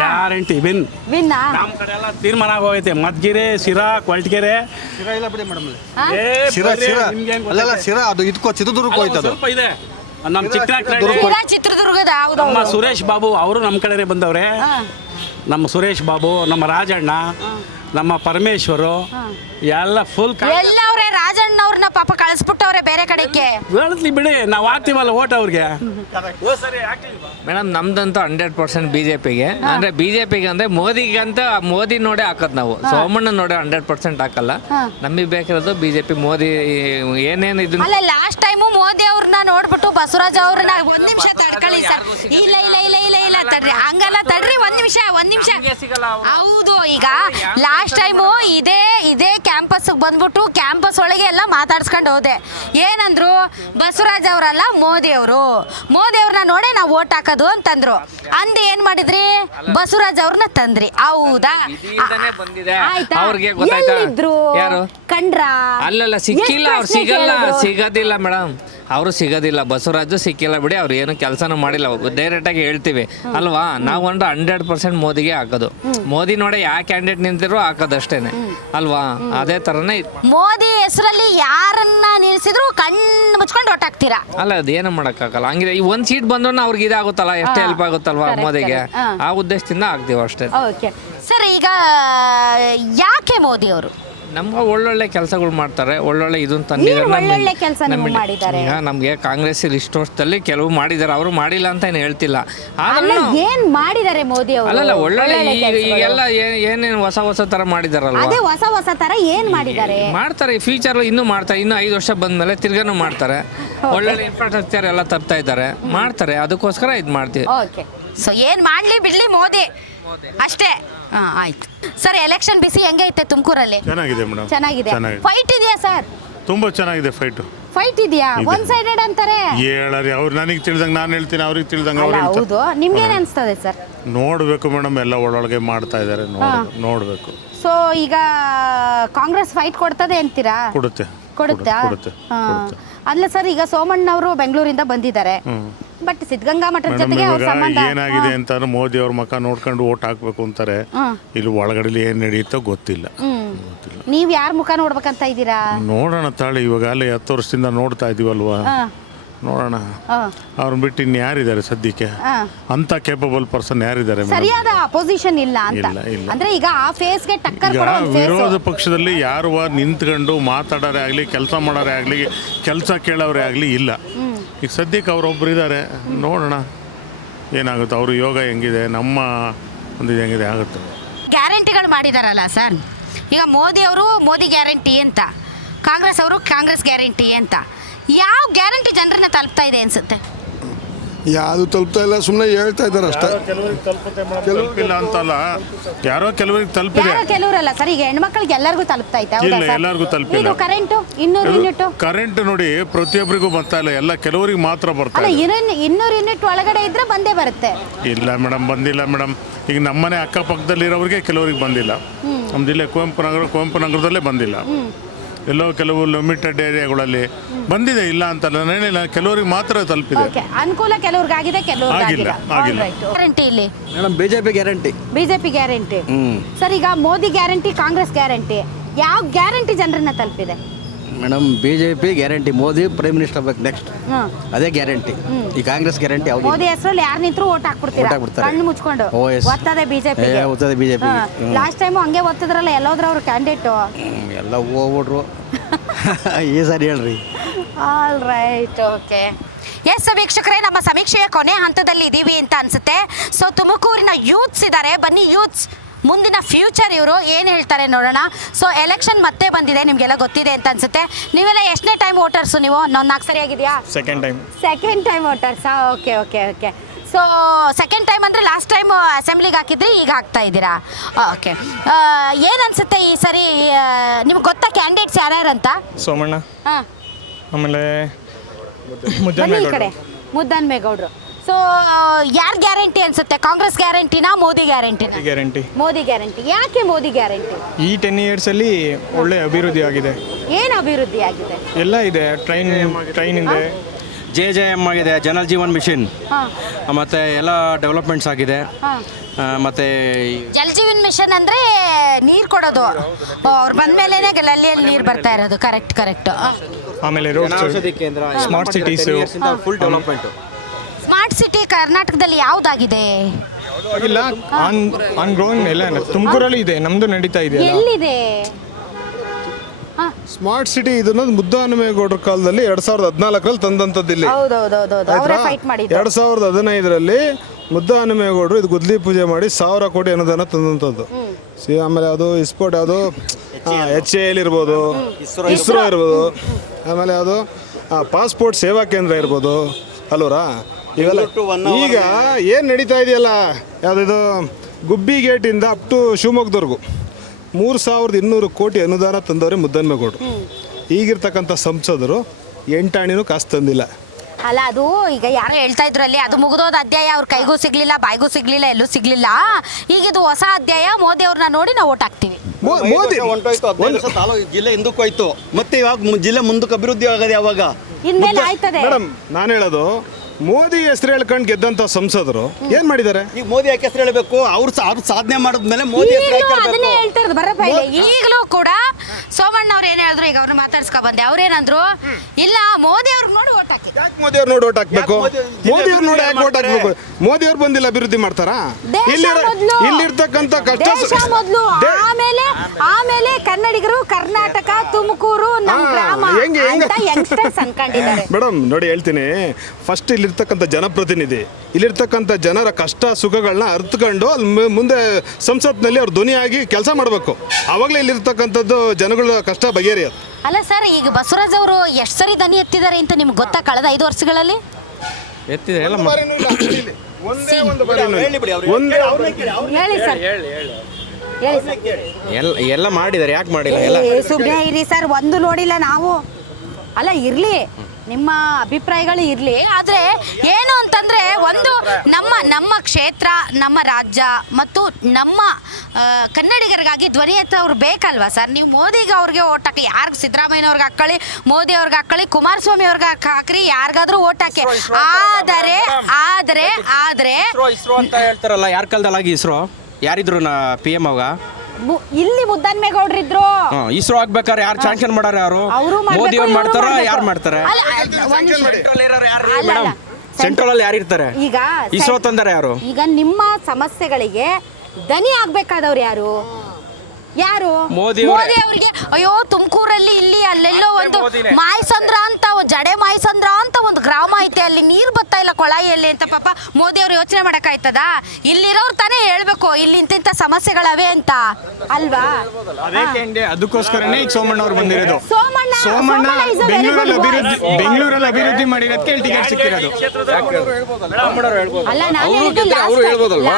Guarantee win. ನಮ್ಮ ಕಡೆ ಎಲ್ಲ ತೀರ್ಮಾನ ಆಗೋಗೈತೆ. ಮಧುಗಿರಿ, ಶಿರಾ, ಕೊರಟಗೆರೆ, ಸ್ವಲ್ಪ ಇದೆ. ನಮ್ಮ ಚಿತ್ರದುರ್ಗದ ನಮ್ಮ ಸುರೇಶ್ ಬಾಬು ಅವರು ನಮ್ಮ ಕಡೆನೇ ಬಂದವ್ರೆ. ನಮ್ಮ ಸುರೇಶ್ ಬಾಬು, ನಮ್ಮ ರಾಜಣ್ಣ, ನಮ್ಮ ಪರಮೇಶ್ವರು ಎಲ್ಲ ಫುಲ್ ಎಲ್ಲವ್ರೆ. ರಾಜಣ್ಣವ್ರನ್ನ ಪಾಪ ಕಳಿಸ್ಬಿಟ್ಟವ್ರೆ ಬೇರೆ ಕಡೆಗೆ. ಹೇಳ್ತಿ ಬಿಡಿ, ನಾವು ಹಾಕ್ತೀವಲ್ಲ ಓಟ್ ಅವ್ರಿಗೆ. ಮೇಡಮ್ ನಮ್ದಂತೂ 100% BJPಗೆ. ಅಂದ್ರೆ BJPಗೆ ಅಂದ್ರೆ ಮೋದಿ ನೋಡೇ ಹಾಕೋದು ನಾವು. ಸೋಮಣ್ಣ ನೋಡೇ 100% ಹಾಕಲ್ಲ. ನಮಗೆ ಬೇಕಿರೋದು BJP. ಮೋದಿ ಏನೇನು ಇದು ಅಲ್ಲ, ಲಾಸ್ಟ್ ಟೈಮು ಮೋದಿ ಅವ್ರನ್ನ ನೋಡ್ಬಿಟ್ಟು ಬಸವರಾಜ್ ಅವ್ರನ್ನ 1 ನಿಮಿಷ ತಡ್ಕೊಳ್ಳಿ ಸರ್. ಇಲ್ಲ ತಡ್ರಿ, ಹಂಗಲ್ಲ, ತಡ್ರಿ, 1 ನಿಮಿಷ. ಹೌದು, ಈಗ ಲಾಸ್ಟ್ ಟೈಮು ಇದೇ ಕ್ಯಾಂಪಸ್ ಬಂದ್ಬಿಟ್ಟು ಕ್ಯಾಂಪಸ್ ಒಳಗೆ ಎಲ್ಲ ಮಾತಾಡ್ಸ್ಕೊಂಡು ಹೋದೆ. ಏನಂದ್ರು, ಬಸವರಾಜ್ ಅವರಲ್ಲ ಮೋದಿ ಅವ್ರನ್ನ ನೋಡೇ ನಾವು ಓಟ್ ಹಾಕೋದು ಅಂತಂದ್ರು. ಅಂದ್ ಏನ್ ಮಾಡಿದ್ರಿ, ಬಸವರಾಜ್ ಅವ್ರನ್ನ ತಂದ್ರಿ. ಹೌದಾ? ಎಲ್ಲಿದ್ರು ಕಂಡ್ರ? ಅಲ್ಲಲ್ಲ, ಸಿಕ್ಕಿಲ್ಲ, ಅವ್ರು ಸಿಗೋದಿಲ್ಲ ಮೇಡಮ್. ಅವರು ಸಿಗೋದಿಲ್ಲ. ಬಸವರಾಜು ಸಿಕ್ಕಿಲ್ಲ ಬಿಡಿ, ಅವ್ರು ಏನು ಕೆಲಸನೂ ಮಾಡಿಲ್ಲ, ಡೈರೆಕ್ಟಾಗಿ ಹೇಳ್ತೀವಿ ಅಲ್ವಾ. ನಾವು ಅಂದ್ರೆ 100% ಮೋದಿಗೆ ಹಾಕೋದು. ಮೋದಿ ನೋಡಿ ಯಾವ ಕ್ಯಾಂಡಿಡೇಟ್ ನಿಂತಿರೋ ಹಾಕೋದು ಅಷ್ಟೇನೆ ಅಲ್ವಾ. ಅದೇ ಥರನೇ ಮೋದಿ ಹೆಸರಲ್ಲಿ ಯಾರನ್ನ ನಿಲ್ಸಿದ್ರು ಕಣ್ಣು ಮುಚ್ಕೊಂಡು ಹೊಟ್ಟಾಕ್ತೀರಾ? ಅಲ್ಲ, ಅದೇನು ಮಾಡೋಕ್ಕಾಗಲ್ಲ. ಹಂಗಿದೆ ಈ ಒಂದು ಸೀಟ್ ಬಂದ್ರು ಅವ್ರಿಗೆ ಇದಾಗುತ್ತಲ್ಲ, ಎಷ್ಟು ಹೆಲ್ಪ್ ಆಗುತ್ತಲ್ವಾ ಮೋದಿಗೆ, ಆ ಉದ್ದೇಶದಿಂದ ಆಗ್ತೀವಿ ಅಷ್ಟೇ. ಓಕೆ ಸರ್, ಈಗ ಯಾಕೆ ಮೋದಿ ಅವರು ನಮ್ಗೆ ಒಳ್ಳೊಳ್ಳೆ ಕೆಲಸಗಳು ಮಾಡ್ತಾರೆ, ಒಳ್ಳೊಳ್ಳೆ ಇದನ್ನ ಒಳ್ಳೊಳ್ಳೆ ಕೆಲಸ ಮಾಡಿದ್ದಾರೆ? ಈಗ ನಮಗೆ ಕಾಂಗ್ರೆಸ್ ಇಷ್ಟು ವರ್ಷದಲ್ಲಿ ಕೆಲವು ಮಾಡಿದ್ದಾರೆ, ಅವರು ಮಾಡಿಲ್ಲ ಅಂತ ಏನು ಹೇಳ್ತಿಲ್ಲ. ಆದ್ರೆ ಏನ್ ಮಾಡಿದ್ದಾರೆ ಮೋದಿ ಅವರು? ಅಲ್ಲಲ್ಲ, ಒಳ್ಳೊಳ್ಳೆ ಈಗೆಲ್ಲ ಏನೇನು ಹೊಸ ಥರ ಮಾಡಿದಾರಲ್ವಾ, ಅದೇ ಹೊಸ ತರ ಏನ್ ಮಾಡಿದ್ದಾರೆ? ಮಾಡ್ತಾರೆ. ಫ್ಯೂಚರ್ ಇನ್ನೂ ಮಾಡ್ತಾರೆ, ಇನ್ನೂ 5 ವರ್ಷ ಬಂದ್ಮೇಲೆ ತಿರ್ಗಾನು ಮಾಡ್ತಾರೆ. ಒಳ್ಳೊಳ್ಳೆ ಇನ್ಫ್ರಾಸ್ಟ್ರಕ್ಚರ್ ಎಲ್ಲ ತರ್ತಾ ಇದ್ದಾರೆ, ಮಾಡ್ತಾರೆ. ಅದಕ್ಕೋಸ್ಕರ ಇದು ಮಾಡ್ತೀವಿ. ಓಕೆ, ಸೊ ಏನ್ ಮಾಡ್ಲಿ ಬಿಡ್ಲಿ ಮೋದಿ ಅಷ್ಟೇ. ಆಯ್ತು ಸರ್, ಎಲೆಕ್ಷನ್ ಬಿಸಿ ಹೆಂಗೈತೆ ತುಮಕೂರಲ್ಲಿ? ಚೆನ್ನಾಗಿದೆ ಮೇಡಮ್, ಚೆನ್ನಾಗಿದೆ. ಫೈಟ್ ಇದೆಯಾ ಸರ್? ತುಂಬಾ ಚೆನ್ನಾಗಿದೆ ಫೈಟ್ ಇದೆಯಾ? ಒನ್ ಸೈಡೆಡ್ ಅಂತಾರೆ. ಹೇಳರಿ ಅವ್ರು ನನಗೆ ತಿಳಿದಂಗೆ ನಾನು ಹೇಳ್ತೀನಿ, ಅವ್ರಿಗೆ ತಿಳಿದಂಗೆ ಅವ್ರು ಹೇಳ್ತಾರೆ. ಹೌದು, ನಿಮ್ಗೇನ್ ಅನ್ಸ್ತದೆ ಸರ್? ನೋಡ್ಬೇಕು ಮೇಡಮ್, ಎಲ್ಲ ಒಳೊಳಗೆ ಮಾಡ್ತಾ ಇದ್ದಾರೆ, ನೋಡ್ಬೇಕು. ಸೊ ಈಗ ಕಾಂಗ್ರೆಸ್ ಫೈಟ್ ಕೊಡ್ತದೆ ಅಂತೀರಾ? ಕೊಡುತ್ತಾ? ಅಲ್ಲ ಸರ್, ಈಗ ಸೋಮಣ್ಣವರು ಬೆಂಗಳೂರಿಂದ ಬಂದಿದ್ದಾರೆ, ಬಟ್ ಸಿದ್ಧಗಂಗಾ ಮಠದ ಜೊತೆಗೆ ಅವ್ರ ಸಂಬಂಧ ಏನಾಗಿದೆ ಅಂತ ಮೋದಿ ಅವ್ರ ಮುಖ ನೋಡ್ಕೊಂಡು ಓಟ್ ಹಾಕ್ಬೇಕು ಅಂತಾರೆ. ಇಲ್ಲಿ ಒಳಗಡೆ ಏನ್ ನಡೆಯುತ್ತೋ ಗೊತ್ತಿಲ್ಲ. ನೀವ್ ಯಾರ ಮುಖ ನೋಡ್ಬೇಕಂತ ಇದ್ದೀರಾ? ನೋಡೋಣ ತಾಳಿ, ಇವಾಗ ಅಲ್ಲಿ 10 ವರ್ಷದಿಂದ ನೋಡ್ತಾ ಇದೀವಲ್ವಾ, ನೋಡೋಣ. ಅವ್ರನ್ನ ಬಿಟ್ಟು ಇನ್ನು ಯಾರಿದ್ದಾರೆ ಸದ್ಯಕ್ಕೆ? ಅಂತ ಕೇಪಬಲ್ ಪರ್ಸನ್ ಯಾರಿದ್ದಾರೆ? ಸರಿಯಾದ ಅಪೋಸಿಷನ್ ಇಲ್ಲ ಅಂತ ಅಂದ್ರೆ ಈಗ ಆ ಫೇಸ್ಗೆ ಟಕ್ಕರ್ ಕೊಡೋ ಒಂದು ಫೇಸ್. ವಿರೋಧ ಪಕ್ಷದಲ್ಲಿ ಯಾರು ನಿಂತ್ಕೊಂಡು ಮಾತಾಡೋರೇ ಆಗಲಿ, ಕೆಲಸ ಮಾಡೋರೇ ಆಗಲಿ, ಕೆಲಸ ಕೇಳೋರೇ ಆಗಲಿ ಇಲ್ಲ. ಈಗ ಸದ್ಯಕ್ಕೆ ಅವರೊಬ್ರು ಇದ್ದಾರೆ, ನೋಡೋಣ ಏನಾಗುತ್ತೆ. ಅವ್ರ ಯೋಗ ಹೆಂಗಿದೆ, ನಮ್ಮ ಒಂದು ಹೆಂಗಿದೆ ಆಗುತ್ತೆ. ಗ್ಯಾರಂಟಿಗಳು ಮಾಡಿದಾರಲ್ಲ ಸರ್, ಈಗ ಮೋದಿ ಅವರು ಮೋದಿ ಗ್ಯಾರಂಟಿ ಅಂತ, ಕಾಂಗ್ರೆಸ್ ಅವರು ಕಾಂಗ್ರೆಸ್ ಗ್ಯಾರಂಟಿ ಅಂತ, ಯಾವ ಗ್ಯಾರಂಟಿ ಜನರನ್ನ ತಲುಪ್ತಾ ಇದೆ ಅನ್ಸುತ್ತೆ? ಯಾವುದು ತಲುಪ್ತಾ ಇಲ್ಲ, ಸುಮ್ಮನೆ ಹೇಳ್ತಾ ಇದ್ದಾರೆ ಅಷ್ಟೇ. ತಲುಪಿಲ್ಲ ಅಂತಲ್ಲ, ಯಾರೋ ಕೆಲವರಿಗೆ ತಲುಪಿದೆ. ಕೆಲವರಲ್ಲ ಸರ್, ಈಗ ಹೆಣ್ಮಕ್ಳಿಗೆ ಎಲ್ಲರಿಗೂ ತಲುಪ್ತಾ ಐತೆ. ಎಲ್ಲರಿಗೂ ತಲುಪಿಲ್ಲ. ಇದು ಕರೆಂಟ್ 200 ಯೂನಿಟ್ ಕರೆಂಟ್ ನೋಡಿ ಪ್ರತಿಯೊಬ್ಬರಿಗೂ ಬರ್ತಾ ಇಲ್ಲ, ಎಲ್ಲ ಕೆಲವರಿಗೆ ಮಾತ್ರ ಬರ್ತಾ ಇಲ್ಲ. 200 ಯೂನಿಟ್ ಒಳಗಡೆ ಇದ್ರೆ ಬಂದೇ ಬರುತ್ತೆ. ಇಲ್ಲ ಮೇಡಮ್, ಬಂದಿಲ್ಲ ಮೇಡಮ್. ಈಗ ನಮ್ಮನೆ ಅಕ್ಕಪಕ್ಕದಲ್ಲಿರೋರಿಗೆ ಕೆಲವರಿಗೆ ಬಂದಿಲ್ಲ. ನಮ್ದಿಲ್ಲ ಕುವೆಂಪು ನಗರದಲ್ಲೇ ಬಂದಿಲ್ಲ. ಎಲ್ಲೋ ಕೆಲವು ಲಿಮಿಟೆಡ್ ಏರಿಯಾಗಳಲ್ಲಿ ಬಂದಿದೆ, ಇಲ್ಲ ಅಂತಲ್ಲ, ಕೆಲವರಿಗೆ ಮಾತ್ರ ತಲುಪಿದೆ. ಅನುಕೂಲ ಕೆಲವ್ರಿಗಾಗಿದೆ, ಕೆಲವ್ರಿಗಾಗಿಲ್ಲ. ಗ್ಯಾರಂಟಿ ಇಲ್ಲಿ ಮೇಡಮ್ ಬಿಜೆಪಿ ಗ್ಯಾರಂಟಿ. ಸರ್, ಈಗ ಮೋದಿ ಗ್ಯಾರಂಟಿ, ಕಾಂಗ್ರೆಸ್ ಗ್ಯಾರಂಟಿ, ಯಾವ ಗ್ಯಾರಂಟಿ ಜನರನ್ನ ತಲುಪಿದೆ? Madam BJP guarantee, Modi prime minister ಬೇಕು ನೆಕ್ಸ್ಟ್, ಅದೇ ಗ್ಯಾರಂಟಿ. ಈ ಕಾಂಗ್ರೆಸ್ ಗ್ಯಾರಂಟಿ ಯಾವುದು? ಮೋದಿ ಹೆಸರಲ್ಲಿ ಯಾರು ನಿಂತರೂ ಓಟ್ ಹಾಕ್ಬಿಡ್ತೀರಾ ಕಣ್ಣು ಮುಚ್ಕೊಂಡು? ಒತ್ತದೆ ಬಿಜೆಪಿ. ಲಾಸ್ಟ್ ಟೈಮ್ ಹಂಗೆ ಒತ್ತಿದ್ರಲ್ಲ, ಎಲ್ಲೋದ್ರ ಅವ್ರ ಕ್ಯಾಂಡಿಡೇಟ್ ಎಲ್ಲ ಹೋಗ್ಬಿಟ್ರು. ಈ ಸರಿ ಹೇಳ್ರಿ. All right, okay. ಎಸ್ ವೀಕ್ಷಕರೇ, ನಮ್ಮ ಸಮೀಕ್ಷೆಯ ಕೊನೆ ಹಂತದಲ್ಲಿ ಇದ್ದೀವಿ ಅಂತ ಅನ್ಸುತ್ತೆ. ಸೊ ತುಮಕೂರಿನ ಯೂತ್ಸ್ ಇದ್ದಾರೆ, ಬನ್ನಿ ಯೂತ್ಸ್, ಮುಂದಿನ ಫ್ಯೂಚರ್ ಇವರು ಏನು ಹೇಳ್ತಾರೆ ನೋಡೋಣ. ಸೊ ಎಲೆಕ್ಷನ್ ಮತ್ತೆ ಬಂದಿದೆ, ನಿಮಗೆಲ್ಲ ಗೊತ್ತಿದೆ ಅಂತ ಅನ್ಸುತ್ತೆ. ನೀವೆಲ್ಲ ಎಷ್ಟನೇ ಟೈಮ್ ವೋಟರ್ಸು? ನೀವು 4 ಸರಿಯಾಗಿದೆಯಾ? ಸೆಕೆಂಡ್ ಟೈಮ್ ವೋಟರ್ಸಾ? ಓಕೆ. ಸೊ ಸೆಕೆಂಡ್ ಟೈಮ್ ಅಂದರೆ ಲಾಸ್ಟ್ ಟೈಮ್ ಅಸೆಂಬ್ಲಿಗೆ ಹಾಕಿದ್ರಿ, ಈಗ ಹಾಕ್ತಾ ಇದ್ದೀರಾ? ಓಕೆ. ಏನು ಅನ್ಸುತ್ತೆ ಈ ಸರಿ? ನಿಮ್ಗೆ ಗೊತ್ತಾ ಕ್ಯಾಂಡಿಡೇಟ್ಸ್ ಯಾರ್ಯಾರು ಅಂತ? ಸೋಮಣ್ಣ, ಆಮೇಲೆ ಈ ಕಡೆ ಮುದ್ದನ್ಮೇಗೌಡರು. ಸೊ ಯಾರು ಗ್ಯಾರಂಟಿ ಅನ್ಸುತ್ತೆ? ಕಾಂಗ್ರೆಸ್ ಗ್ಯಾರಂಟಿನಾ, ಮೋದಿ ಗ್ಯಾರಂಟಿನಾ? ಮೋದಿ ಗ್ಯಾರಂಟಿ. ಯಾಕೆ ಮೋದಿ ಗ್ಯಾರಂಟಿ? ಈ 10 ಇಯರ್ಸಲ್ಲಿ ಒಳ್ಳೆ ಅಭಿವೃದ್ಧಿ ಆಗಿದೆ. ಏನು ಅಭಿವೃದ್ಧಿ ಆಗಿದೆ? ಎಲ್ಲ ಇದೆ. ಟ್ರೈನ್ ಇದೆ, JJM ಆಗಿದೆ, ಜನಲ್ ಜೀವನ್ ಮಿಷನ್, ಮತ್ತೆ ಎಲ್ಲ ಡೆವಲಪ್ಮೆಂಟ್ಸ್ ಆಗಿದೆ. ಮತ್ತೆ ಜಲ್ ಜೀವನ್ ಮಿಷನ್ ಅಂದರೆ ನೀರು ಕೊಡೋದು, ಅವ್ರು ಬಂದ ಮೇಲೇ ಗಲ್ಲಿಯಲ್ಲಿ ನೀರು ಬರ್ತಾ ಇರೋದು. ಕರೆಕ್ಟ್. ಆಮೇಲೆ road, smart cities, full development. Smart city ಕರ್ನಾಟಕದಲ್ಲಿ ಯಾವುದಾಗಿದೆ? ಇಲ್ಲ, ಆನ್ ಗ್ರೋಯಿಂಗ್ ಎಲ್ಲ ತುಮಕೂರಲ್ಲಿ ಇದೆ, ನಮ್ದು ನಡೀತಾ ಇದೆ. ಎಲ್ಲಿದೆ ಸ್ಮಾರ್ಟ್ ಸಿಟಿ? ಇದನ್ನ ಮುದ್ದಹನುಮೇಗೌಡರ ಕಾಲದಲ್ಲಿ 2014ರಲ್ಲಿ ತಂದಂಥದ್ದು. ಇಲ್ಲಿ 2015ರಲ್ಲಿ ಮುದ್ದಹನುಮೇಗೌಡರು ಇದು ಗುದ್ಲಿ ಪೂಜೆ ಮಾಡಿ 1000 ಕೋಟಿ ಅನುದಾನ ತಂದಂಥದ್ದು. ಆಮೇಲೆ ಅದು ಇಸ್ಪೋರ್ಟ್ ಯಾವುದು HAL ಇರ್ಬೋದು, ಇಸ್ರೋ ಇರ್ಬೋದು, ಆಮೇಲೆ ಅದು ಪಾಸ್ಪೋರ್ಟ್ ಸೇವಾ ಕೇಂದ್ರ ಇರ್ಬೋದು ಅಲ್ವರಾ. ಇವೆಲ್ಲ ಈಗ ಏನು ನಡೀತಾ ಇದೆಯಲ್ಲ, ಯಾವುದಿದು ಗುಬ್ಬಿ ಗೇಟಿಂದ ಅಪ್ ಟು ಶಿವಮೊಗ್ಗದವರೆಗೂ 3200 ಕೋಟಿ ಅನುದಾನ ತಂದವರೇ ಮುದ್ದನ್ಮೇಗೌಡರು. ಈಗಿರ್ತಕ್ಕಂಥ ಸಂಸದರು 8 ಆಣಿನೂ ಕಾಸು ತಂದಿಲ್ಲ. ಅಲ್ಲ ಅದು ಈಗ ಯಾರೋ ಹೇಳ್ತಾ ಇದ್ರು ಅಲ್ಲಿ ಅದು ಮುಗಿದೋದ ಅಧ್ಯಾಯ ಅವ್ರ ಕೈಗೂ ಸಿಗ್ಲಿಲ್ಲ ಬಾಯಿಗೂ ಸಿಗ್ಲಿಲ್ಲ ಎಲ್ಲೂ ಸಿಗ್ಲಿಲ್ಲ. ಈಗ ಇದು ಹೊಸ ಅಧ್ಯಾಯ, ಮೋದಿ ಅವ್ರನ್ನ ನೋಡಿ ನಾವು ಓಟ್ ಹಾಕ್ತೀವಿ. ಮೋದಿ ಹೊಂಟೋಯ್ತು 15 ವರ್ಷ ತಾಲೂಕು ಜಿಲ್ಲೆ ಹಿಂದಕ್ಕೆ ಹೋಯ್ತು, ಮತ್ತೆ ಇವಾಗ ಜಿಲ್ಲೆ ಮುಂದಕ್ಕೆ ಅಭಿವೃದ್ಧಿ ಆಗದೆ ಯಾವಾಗ? ಇನ್ಮೇಲೆ ಆಯ್ತದೆ. ಮೇಡಮ್ ನಾನು ಹೇಳೋದು ಮೋದಿ ಹೆಸರು ಹೇಳ್ಕೊಂಡು ಗೆದ್ದಂತ ಸಂಸದರು ಏನ್ ಮಾಡಿದ್ದಾರೆ? ಈಗ ಮೋದಿ ಯಾಕೆ ಹೆಸರು ಹೇಳಬೇಕು? ಅವ್ರು ಸಾಧನೆ ಮಾಡಿದ್ಮೇಲೆ ಮೋದಿ ಹೆಸರು ಈಗ್ಲೂ ಯಾಕೆ ಅದನ್ನೇ ಹೇಳ್ಬೇಕು? ಹೇಳ್ತಾ ಇರೋದು ಬರಪ್ಪ ಇಲ್ಲಿ. ಈಗಲೂ ಕೂಡ ಸೋಮಣ್ಣ ಅವ್ರು ಏನ್ ಹೇಳಿದ್ರು, ಈಗ ಅವ್ರನ್ನ ಮಾತಾಡ್ಸ್ಕೊ ಬಂದೆ, ಅವ್ರೇನಂದ್ರು ಇಲ್ಲ ಮೋದಿ ಅವ್ರಿಗೆ ನೋಡಿ ಓಟ್ ಹಾಕಿ. ಮೋದಿ ಅವ್ರು ನೋಡಿ ಓಟ್ ಹಾಕ್ಬೇಕು. ಮೋದಿ ಅವ್ರು ನೋಡಿ ಯಾಕೆ ಓಟ್ ಹಾಕ್ಬೇಕು? ಮೋದಿ ಅವ್ರು ಬಂದಿಲ್ಲ ಅಭಿವೃದ್ಧಿ ಮಾಡ್ತಾರಾ? ಇಲ್ಲಿರ್ತಕ್ಕಂಥ ಕಷ್ಟ ದೇಶ ಮೊದಲು, ಆಮೇಲೆ ಕನ್ನಡಿಗರು, ಕರ್ನಾಟಕ, ತುಮಕೂರು, ನಮ್ಮ ಗ್ರಾಮ ಅಂತ ಯಂಗ್ಸ್ಟರ್ಸ್ ಅನ್ಕೊಂಡಿದ್ದಾರೆ. ಮೇಡಮ್ ನೋಡಿ ಹೇಳ್ತೀನಿ, ಫಸ್ಟ್ ಇಲ್ಲಿರ್ತಕ್ಕಂಥ ಜನಪ್ರತಿನಿಧಿ ಇಲ್ಲಿರ್ತಕ್ಕಂಥ ಜನರ ಕಷ್ಟ ಸುಖಗಳನ್ನ ಅರ್ಥಕೊಂಡು ಅಲ್ಲಿ ಮುಂದೆ ಸಂಸತ್ನಲ್ಲಿ ಅವ್ರು ಧ್ವನಿಯಾಗಿ ಕೆಲಸ ಮಾಡಬೇಕು. ಆವಾಗಲೇ ಇಲ್ಲಿರ್ತಕ್ಕಂಥದ್ದು ಜನಗಳ ಕಷ್ಟ ಬಗೆಹರಿಯೋದು. ಅಲ್ಲ ಸರ್, ಈಗ ಬಸವರಾಜ್ ಅವರು ಎಷ್ಟು ಸರಿ ದನಿ ಎತ್ತಿದ್ದಾರೆ ಅಂತ ನಿಮ್ಗೆ ಗೊತ್ತಾ? ಕಳೆದ 5 ವರ್ಷಗಳಲ್ಲಿ ಎತ್ತಿದೆ ಎಲ್ಲ ಒಂದೇ ಒಂದು ಬಾರಿನೂ ಇಲ್ಲ. ಹೇಳಿ ಸರ್, ಎಲ್ಲ ಮಾಡಿದ್ದಾರೆ, ಯಾಕೆ ಮಾಡಿಲ್ಲ? ಎಲ್ಲ ಸುಮ್ಮನೆ ಇರಿ ಸರ್, ಒಂದು ನೋಡಿಲ್ಲ ನಾವು. ಅಲ್ಲ ಇರ್ಲಿ, ನಿಮ್ಮ ಅಭಿಪ್ರಾಯಗಳು ಇರಲಿ, ಆದರೆ ಏನು ಅಂತಂದರೆ ಒಂದು ನಮ್ಮ ಕ್ಷೇತ್ರ, ನಮ್ಮ ರಾಜ್ಯ ಮತ್ತು ನಮ್ಮ ಕನ್ನಡಿಗರಿಗಾಗಿ ಧ್ವನಿ ಎತ್ತವ್ರು ಬೇಕಲ್ವಾ ಸರ್? ನೀವು ಮೋದಿಗೆ ಅವ್ರಿಗೆ ಓಟ್ ಹಾಕಿ, ಯಾರಿಗೆ ಸಿದ್ದರಾಮಯ್ಯನವ್ರಿಗೆ ಹಾಕೊಳ್ಳಿ, ಮೋದಿ ಅವ್ರಿಗೆ ಹಾಕೊಳ್ಳಿ, ಕುಮಾರಸ್ವಾಮಿ ಅವ್ರಿಗೆ ಹಾಕ್ರಿ, ಯಾರಿಗಾದ್ರೂ ಓಟ್ ಹಾಕಿ. ಆದರೆ ಇಸ್ರೋ ಅಂತ ಹೇಳ್ತಾರಲ್ಲ, ಯಾರ ಕಾಲದಲ್ಲಾಗಿ ಇಸ್ರೋ ಯಾರಿದ್ರು PM ಅವಾಗ? ಇಲ್ಲಿ ಮುದ್ದನ್ಮೇಗೌಡ್ರಿದ್ರು. ಇಸ್ರೋ ಆಗ್ಬೇಕಾದ್ರೆ ಯಾರು ಸ್ಯಾಂಕ್ಷನ್ ಮಾಡಾರ? ಯಾರು? ಮೋದಿ ಅವ್ರು ಮಾಡ್ತಾರ? ಯಾರು ಮಾಡ್ತಾರೆ? ಸೆಂಟ್ರಲ್ ಅಲ್ಲಿ ಯಾರು ಇರ್ತಾರೆ? ಈಗ ಇಸ್ರೋ ತಂದಾರೆ ಯಾರು? ಈಗ ನಿಮ್ಮ ಸಮಸ್ಯೆಗಳಿಗೆ ದನಿ ಆಗ್ಬೇಕಾದವ್ರು ಯಾರು? ಮೋದಿ ಅವರಿಗೆ. ಅಯ್ಯೋ, ತುಮಕೂರಲ್ಲಿ ಇಲ್ಲಿ ಅಲ್ಲೆಲ್ಲೋ ಒಂದು ಮಾಯಸಂದ್ರ ಅಂತ, ಜಡೆ ಮಾಯಸಂದ್ರ ಅಂತ ಒಂದು ಗ್ರಾಮ ಐತೆ, ಅಲ್ಲಿ ನೀರು ಬರ್ತಾ ಇಲ್ಲ ಕೊಳಾಯಿಯಲ್ಲಿ ಅಂತ. ಪಾಪ ಮೋದಿ ಅವ್ರು ಯೋಚನೆ ಮಾಡಕ್ಕಾಯ್ತದ? ಇಲ್ಲಿರೋರು ತಾನೇ ಹೇಳ್ಬೇಕು ಇಲ್ಲಿ ಇಂತಿಂತ ಸಮಸ್ಯೆಗಳವೆ ಅಂತ, ಅಲ್ವಾ? ಅದಕ್ಕೋಸ್ಕರನೇ ಈಗ ಸೋಮಣ್ಣ ಅವ್ರು ಬಂದಿರೋದು. ಸೋಮಣ್ಣ ಬೆಂಗಳೂರಲ್ಲಿ ಅಭಿವೃದ್ಧಿ ಮಾಡಿರೋದಕ್ಕೆ ಟಿಕೆಟ್ ಸಿಕ್ಕಿರೋದು. ಅಲ್ಲ, ನಾನು ಹೇಳಿದ್ದು ಅವರು ಹೇಳ್ಬೋದಲ್ವಾ?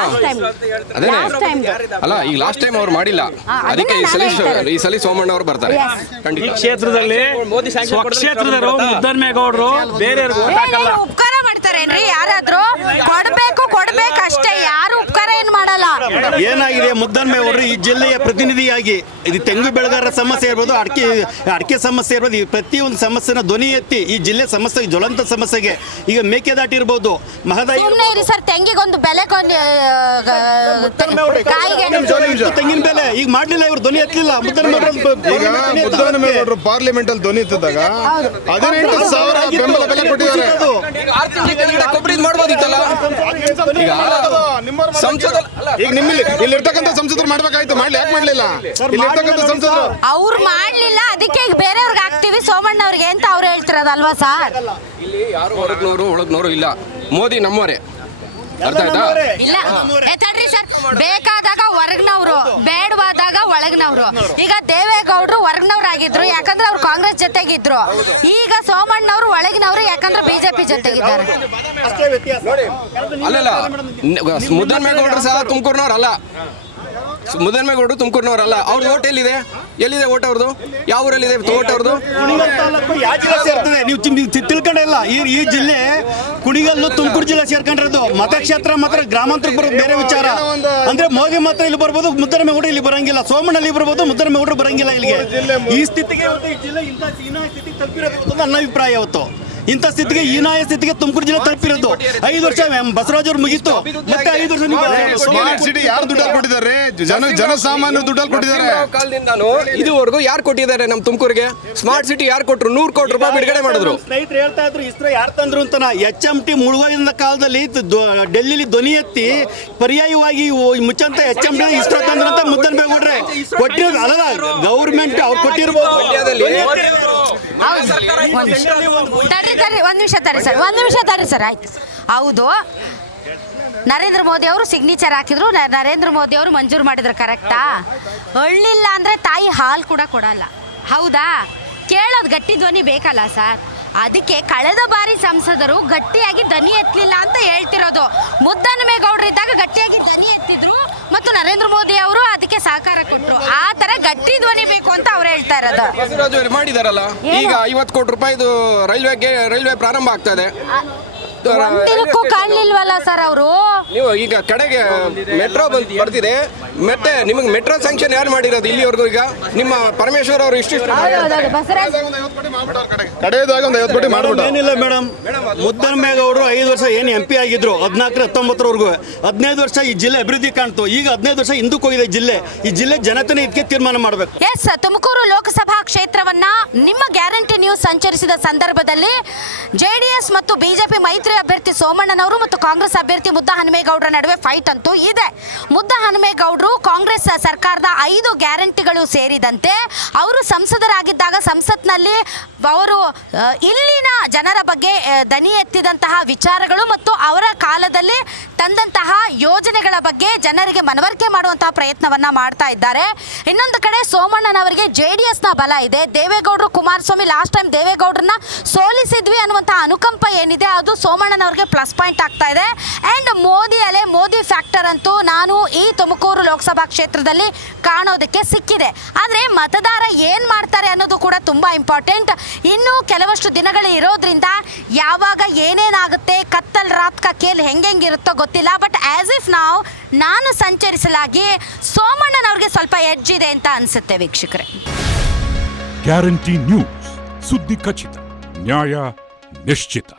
ಲಾಸ್ಟ್ ಟೈಮ್ ಅಲ್ಲ, ಈಗ ಲಾಸ್ಟ್ ಟೈಮ್ ಅವ್ರು ಮಾಡಿಲ್ಲ, ಅದಕ್ಕೆ ಈ ಸಲ ಸೋಮಣ್ಣ ಅವರು ಬರ್ತಾರೆ ಖಂಡಿತ. ಕ್ಷೇತ್ರದಲ್ಲಿ ಕ್ಷೇತ್ರದರು ಮುದ್ದನ್ಮೇಗೌಡರು ಬೇರೆ ಉಪಕಾರ ಮಾಡ್ತಾರೇನ್ರಿ? ಯಾರಾದ್ರೂ ಕೊಡ್ಬೇಕಷ್ಟೇ, ಯಾರು ಉಪಕಾರ ಏನ್ ಮಾಡಲ್ಲ. ಏನಾಗಿದೆ, ಮುದ್ದನ್ಮೇಗೌಡರು ಈ ಜಿಲ್ಲೆಯ ಪ್ರತಿನಿಧಿಯಾಗಿ ಇದು ತೆಂಗು ಬೆಳೆಗಾರರ ಸಮಸ್ಯೆ ಇರ್ಬೋದು, ಅಡಿಕೆ ಸಮಸ್ಯೆ ಇರ್ಬೋದು, ಈ ಪ್ರತಿಯೊಂದು ಸಮಸ್ಯೆನ ಧ್ವನಿ ಎತ್ತಿ ಈ ಜಿಲ್ಲೆ ಸಮಸ್ಯೆ, ಜ್ವಲಂತ ಸಮಸ್ಯೆಗೆ, ಈಗ ಮೇಕೆದಾಟು ಇರ್ಬೋದು, ಮಹದಾಯಿ ಸರ್, ತೆಂಗಿಗೊಂದು ಬೆಲೆ ತೆಂಗಿನ ಬೆಲೆ ಈಗ ಮಾಡ್ಲಿಲ್ಲ, ಇವ್ರು ಧ್ವನಿ ಎತ್ತಲಿಲ್ಲ. ಮುದ್ದನ್ಮೇಗೌಡರು ಪಾರ್ಲಿಮೆಂಟ್ ಅಲ್ಲಿ ಧ್ವನಿ ಎತ್ತಿದಾಗ 18,000 ಬೆಂಬಲ ಬೆಲೆ ಕೊಟ್ಟಿದ್ದಾರೆ. ಮಾಡ್ಬೋದಿತ್ತಲ್ಲ ಈಗ ನಿಮ್ಮಲ್ಲಿ ಇಲ್ಲಿರ್ತಕ್ಕಂಥ ಸಂಸದರು ಮಾಡ್ಬೇಕಾಯ್ತು, ಮಾಡ್ಲಿ, ಯಾಕೆ ಮಾಡ್ಲಿಲ್ಲ? ಇಲ್ಲಿರ್ತಕ್ಕಂಥ ಸಂಸದರು ಅವ್ರು ಮಾಡ್ಲಿಲ್ಲ, ಅದಕ್ಕೆ ಈಗ ಬೇರೆಯವ್ರಿಗೆ ಹಾಕ್ತಿವಿ ಸೋಮಣ್ಣ ಅವ್ರಿಗೆ ಅಂತ ಅವ್ರು ಹೇಳ್ತಿರೋದಲ್ವಾ ಸರ್? ಇಲ್ಲಿ ಯಾರು ಒಳಗ್ನೋರು ಇಲ್ಲ, ಮೋದಿ ನಮ್ಮವರೇ, ಅರ್ಥ ಆಯ್ತಾ? ಇಲ್ಲ ತಡ್ರಿ ಸರ್, ಬೇಕಾದಾಗ ಹೊರಗ್ನವ್ರು, ಬೇಡವಾದಾಗ ಒಳಗ್ನವ್ರು. ಈಗ ದೇವೇಗೌಡರು ಹೊರಗ್ನವ್ರಾಗಿದ್ರು, ಯಾಕಂದ್ರೆ ಅವ್ರು ಕಾಂಗ್ರೆಸ್ ಜೊತೆಗಿದ್ರು. ಈಗ ಸೋಮಣ್ಣವ್ರು ಒಳಗಿನವ್ರು, ಯಾಕಂದ್ರೆ ಬಿಜೆಪಿ ಜೊತೆಗಿದ್ದಾರೆ. ಅಲ್ಲಲ್ಲ, ಮುದ್ದನ್ಮೇಗೌಡರು ಸಹ ತುಮಕೂರಿನವ್ರಲ್ಲ, ಮುದ್ದನ್ಮೇಗೌಡರು ತುಮಕೂರಿನವರಲ್ಲ. ಅವ್ರದ್ದು ಓಟ್ ಎಲ್ಲಿದೆ ಓಟ್ ಅವ್ರದ್ದು? ಯಾವ ಊರಲ್ಲಿದೆ ಓಟ್ ಅವ್ರದ್ದು? ನೀವು ತಿಳ್ಕೊಂಡಿಲ್ಲ, ಈ ಜಿಲ್ಲೆ ಕುಣಿಗಲ್ಲು ತುಮಕೂರು ಜಿಲ್ಲೆ ಸೇರ್ಕೊಂಡಿರೋದು. ಮತಕ್ಷೇತ್ರ ಮಾತ್ರ ಗ್ರಾಮಾಂತರ ಬರೋದು ಬೇರೆ ವಿಚಾರ. ಅಂದ್ರೆ ಮೋದಿ ಮಾತ್ರ ಇಲ್ಲಿ ಬರ್ಬೋದು, ಮುದ್ದನ್ಮೇಗೌಡರು ಇಲ್ಲಿ ಬರಂಗಿಲ್ಲ. ಸೋಮಣ್ಣ ಇಲ್ಲಿ ಬರ್ಬೋದು, ಮುದ್ದನ್ಮೇಗೌಡರು ಬರಂಗಿಲ್ಲ ಇಲ್ಲಿಗೆ. ಈ ಸ್ಥಿತಿಗೆ ಈ ಜಿಲ್ಲೆ ಇಂಥ ಸ್ಥಿತಿಗೆ ತಲುಪಿರೋದು ನನ್ನ ಅಭಿಪ್ರಾಯ. ಇವತ್ತು ಇಂಥ ಸ್ಥಿತಿಗೆ, ಹೀನಾಯ ಸ್ಥಿತಿಗೆ ತುಮಕೂರು ಜಿಲ್ಲೆ ತಲುಪಿರೋದು. 5 ವರ್ಷ ಬಸವರಾಜ್ ಅವ್ರು ಮುಗೀತು, ಮತ್ತೆ 5 ವರ್ಷ ಸ್ಮಾರ್ಟ್ ಸಿಟಿ ಯಾರು ದುಡ್ಡಲ್ಲಿ ಕೊಟ್ಟಿದ್ದಾರೆ? ಜನಸಾಮಾನ್ಯರು ದುಡ್ಡಲ್ಲಿ ಕೊಟ್ಟಿದ್ದಾರೆ. ಕಾಲದಿಂದಾನು ಇದುವರೆಗೂ ಯಾರು ಕೊಟ್ಟಿದ್ದಾರೆ ನಮ್ಮ ತುಮಕೂರಿಗೆ? ಸ್ಮಾರ್ಟ್ ಸಿಟಿ ಯಾರು ಕೊಟ್ಟರು? 100 ಕೋಟಿ ರೂಪಾಯಿ ಬಿಡುಗಡೆ ಮಾಡಿದ್ರು. ಸ್ನೇಹಿತರು ಹೇಳ್ತಾ ಇದ್ರು, ಇಸ್ರೋ ಯಾರು ತಂದ್ರು ಅಂತ. HMT ಮುಳುಗೋದ ಕಾಲದಲ್ಲಿ ಡೆಲ್ಲಿಲಿ ಧ್ವನಿ ಎತ್ತಿ ಪರ್ಯಾಯವಾಗಿ ಮುಚ್ಚಂತ HMT ಇಸ್ರೋ ತಂದ್ರು ಅಂತ ಮುದ್ದನ್ಮೇಗೌಡ್ರೆ ಕೊಟ್ಟಿರೋದು. ಅಲ್ಲ, ಗೌರ್ಮೆಂಟ್ ಅವ್ರು ಕೊಟ್ಟಿರ್ಬೋದು. ಒಂದ್ ನಿಮಿಷ ತಡ್ರಿ ಸರ್, ಆಯ್ತು. ಹೌದು, ನರೇಂದ್ರ ಮೋದಿ ಅವರು ಸಿಗ್ನೇಚರ್ ಹಾಕಿದ್ರು, ನರೇಂದ್ರ ಮೋದಿ ಅವರು ಮಂಜೂರು ಮಾಡಿದ್ರು, ಕರೆಕ್ಟಾ? ಹಳ್ಳಿಲ್ಲ ಅಂದ್ರೆ ತಾಯಿ ಹಾಲು ಕೂಡ ಕೊಡಲ್ಲ, ಹೌದಾ? ಕೇಳೋದು ಗಟ್ಟಿ ಧ್ವನಿ ಬೇಕಲ್ಲ ಸರ್? ಅದಕ್ಕೆ ಕಳೆದ ಬಾರಿ ಸಂಸದರು ಗಟ್ಟಿಯಾಗಿ ದನಿ ಎತ್ತಲಿಲ್ಲ ಅಂತ ಹೇಳ್ತಿರೋದು. ಮುದ್ದನ್ಮೇಗೌಡರು ಇದ್ದಾಗ ಗಟ್ಟಿಯಾಗಿ ದನಿ ಎತ್ತಿದ್ರು ಮತ್ತು ನರೇಂದ್ರ ಮೋದಿ ಅವರು ಅದಕ್ಕೆ ಸಹಕಾರ ಕೊಟ್ಟರು. ಆ ಥರ ಗಟ್ಟಿ ಧ್ವನಿ ಬೇಕು ಅಂತ ಅವ್ರು ಹೇಳ್ತಾರೆ. ಹೇಳ್ತಾ ಇರೋದು. ಬಸವರಾಜ್ ಅವರು ಮಾಡಿದಾರಲ್ಲ, ಈಗ 50 ಕೋಟಿ ರೂಪಾಯಿದು ರೈಲ್ವೆ ಪ್ರಾರಂಭ ಆಗ್ತಾ ಇದೆ. ಒಂದಿನಕ್ಕೂ ಕಾಣ್ಲಿಲ್ವಲ್ಲ ಸರ್ ಅವರು. ನೀವು ಈಗ ಕಡೆಗೆ ಮೆಟ್ರೋ ಬರ್ತಿದೆ, ಮತ್ತೆ ನಿಮಗೆ ಮೆಟ್ರೋ ಸ್ಯಾಂಕ್ಷನ್ ಯಾರು ಮಾಡಿರೋದು ಇಲ್ಲಿವರೆಗೂ? ಈಗ ನಿಮ್ಮ ಪರಮೇಶ್ವರ್ ಅವರು ಇಷ್ಟು ಕಡೆಯದಾಗ ಒಂದು 50 ಕೋಟಿ ಮಾಡ್ಬಿಟ್ಟು ಏನಿಲ್ಲ ಮೇಡಮ್, ಮುದ್ದನ್ಮೇಗೌಡರು 5 ವರ್ಷ ಏನು MP ಆಗಿದ್ರು 14-19ವರೆಗೂ 15 ವರ್ಷ ಈ ಜಿಲ್ಲೆ ಅಭಿವೃದ್ಧಿ ಕಾಣ್ತು. ಈಗ 15 ವರ್ಷ ಹಿಂದಕ್ಕೆ ಹೋಗಿದೆ ಈ ಜಿಲ್ಲೆ ಜನತೆನೇ ಇದಕ್ಕೆ ತೀರ್ಮಾನ ಮಾಡಬೇಕು. ಎಸ್, ತುಮಕೂರು ಲೋಕಸಭಾ ಕ್ಷೇತ್ರವನ್ನ ನಿಮ್ಮ ಗ್ಯಾರಂಟಿ ನ್ಯೂಸ್ ಸಂಚರಿಸಿದ ಸಂದರ್ಭದಲ್ಲಿ JDS ಮತ್ತು ಬಿಜೆಪಿ ಮೈತ್ರಿ ಅಭ್ಯರ್ಥಿ ಸೋಮಣ್ಣನವರು ಮತ್ತು ಕಾಂಗ್ರೆಸ್ ಅಭ್ಯರ್ಥಿ ಮುದ್ದಹನುಮೇಗೌಡರ ನಡುವೆ ಫೈಟ್ ಅಂತೂ ಇದೆ. ಮುದ್ದಹನುಮೇಗೌಡರು ಕಾಂಗ್ರೆಸ್ ಸರ್ಕಾರದ 5 ಗ್ಯಾರಂಟಿಗಳು ಸೇರಿದಂತೆ ಅವರು ಸಂಸದರಾಗಿದ್ದಾಗ ಸಂಸತ್ನಲ್ಲಿ ಅವರು ಇಲ್ಲಿನ ಜನರ ಬಗ್ಗೆ ದನಿ ಎತ್ತಿದಂತಹ ವಿಚಾರಗಳು ಮತ್ತು ಅವರ ಕಾಲದಲ್ಲಿ ತಂದಂತಹ ಯೋಜನೆಗಳ ಬಗ್ಗೆ ಜನರಿಗೆ ಮನವರಿಕೆ ಮಾಡುವಂತಹ ಪ್ರಯತ್ನವನ್ನ ಮಾಡ್ತಾ ಇದ್ದಾರೆ. ಇನ್ನೊಂದು ಕಡೆ ಸೋಮಣ್ಣನವರಿಗೆ JDSನ ಬಲ ಇದೆ. ದೇವೇಗೌಡರು ಕುಮಾರಸ್ವಾಮಿ ಲಾಸ್ಟ್ ಟೈಮ್ ದೇವೇಗೌಡರನ್ನ ಸೋಲಿಸಿದ್ವಿ ಅನ್ನುವಂತಹ ಅನುಕಂಪ ಏನಿದೆ ಅದು ಸೋಮಣ್ಣನವ್ರಿಗೆ ಪ್ಲಸ್ ಪಾಯಿಂಟ್ ಆಗ್ತಾ ಇದೆ. ಆ್ಯಂಡ್ ಮೋದಿ ಫ್ಯಾಕ್ಟರ್ ಅಂತೂ ನಾನು ಈ ತುಮಕೂರು ಲೋಕಸಭಾ ಕ್ಷೇತ್ರದಲ್ಲಿ ಕಾಣೋದಕ್ಕೆ ಸಿಕ್ಕಿದೆ. ಆದರೆ ಮತದಾರ ಏನು ಮಾಡ್ತಾರೆ ಅನ್ನೋದು ಕೂಡ ತುಂಬ ಇಂಪಾರ್ಟೆಂಟ್. ಇನ್ನು ಕೆಲವಷ್ಟು ದಿನಗಳು ಇರೋದ್ರಿಂದ ಯಾವಾಗ ಏನೇನಾಗುತ್ತೆ ಕತ್ತಲ್ ರಾತ್ ಕಾ ಕೇಲ್ ಹೆಂಗಿರುತ್ತೋ ಗೊತ್ತಿಲ್ಲ. ಬಟ್ ಆ್ಯಸ್ ಇಫ್ ನಾನು ಸಂಚರಿಸಲಾಗಿ ಸೋಮಣ್ಣನವ್ರಿಗೆ ಸ್ವಲ್ಪ ಎಡ್ಜ್ ಇದೆ ಅಂತ ಅನಿಸುತ್ತೆ ವೀಕ್ಷಕರೇ. ಗ್ಯಾರಂಟಿ ನ್ಯೂಸ್, ಸುದ್ದಿ ಖಚಿತ, ನ್ಯಾಯ ನಿಶ್ಚಿತ.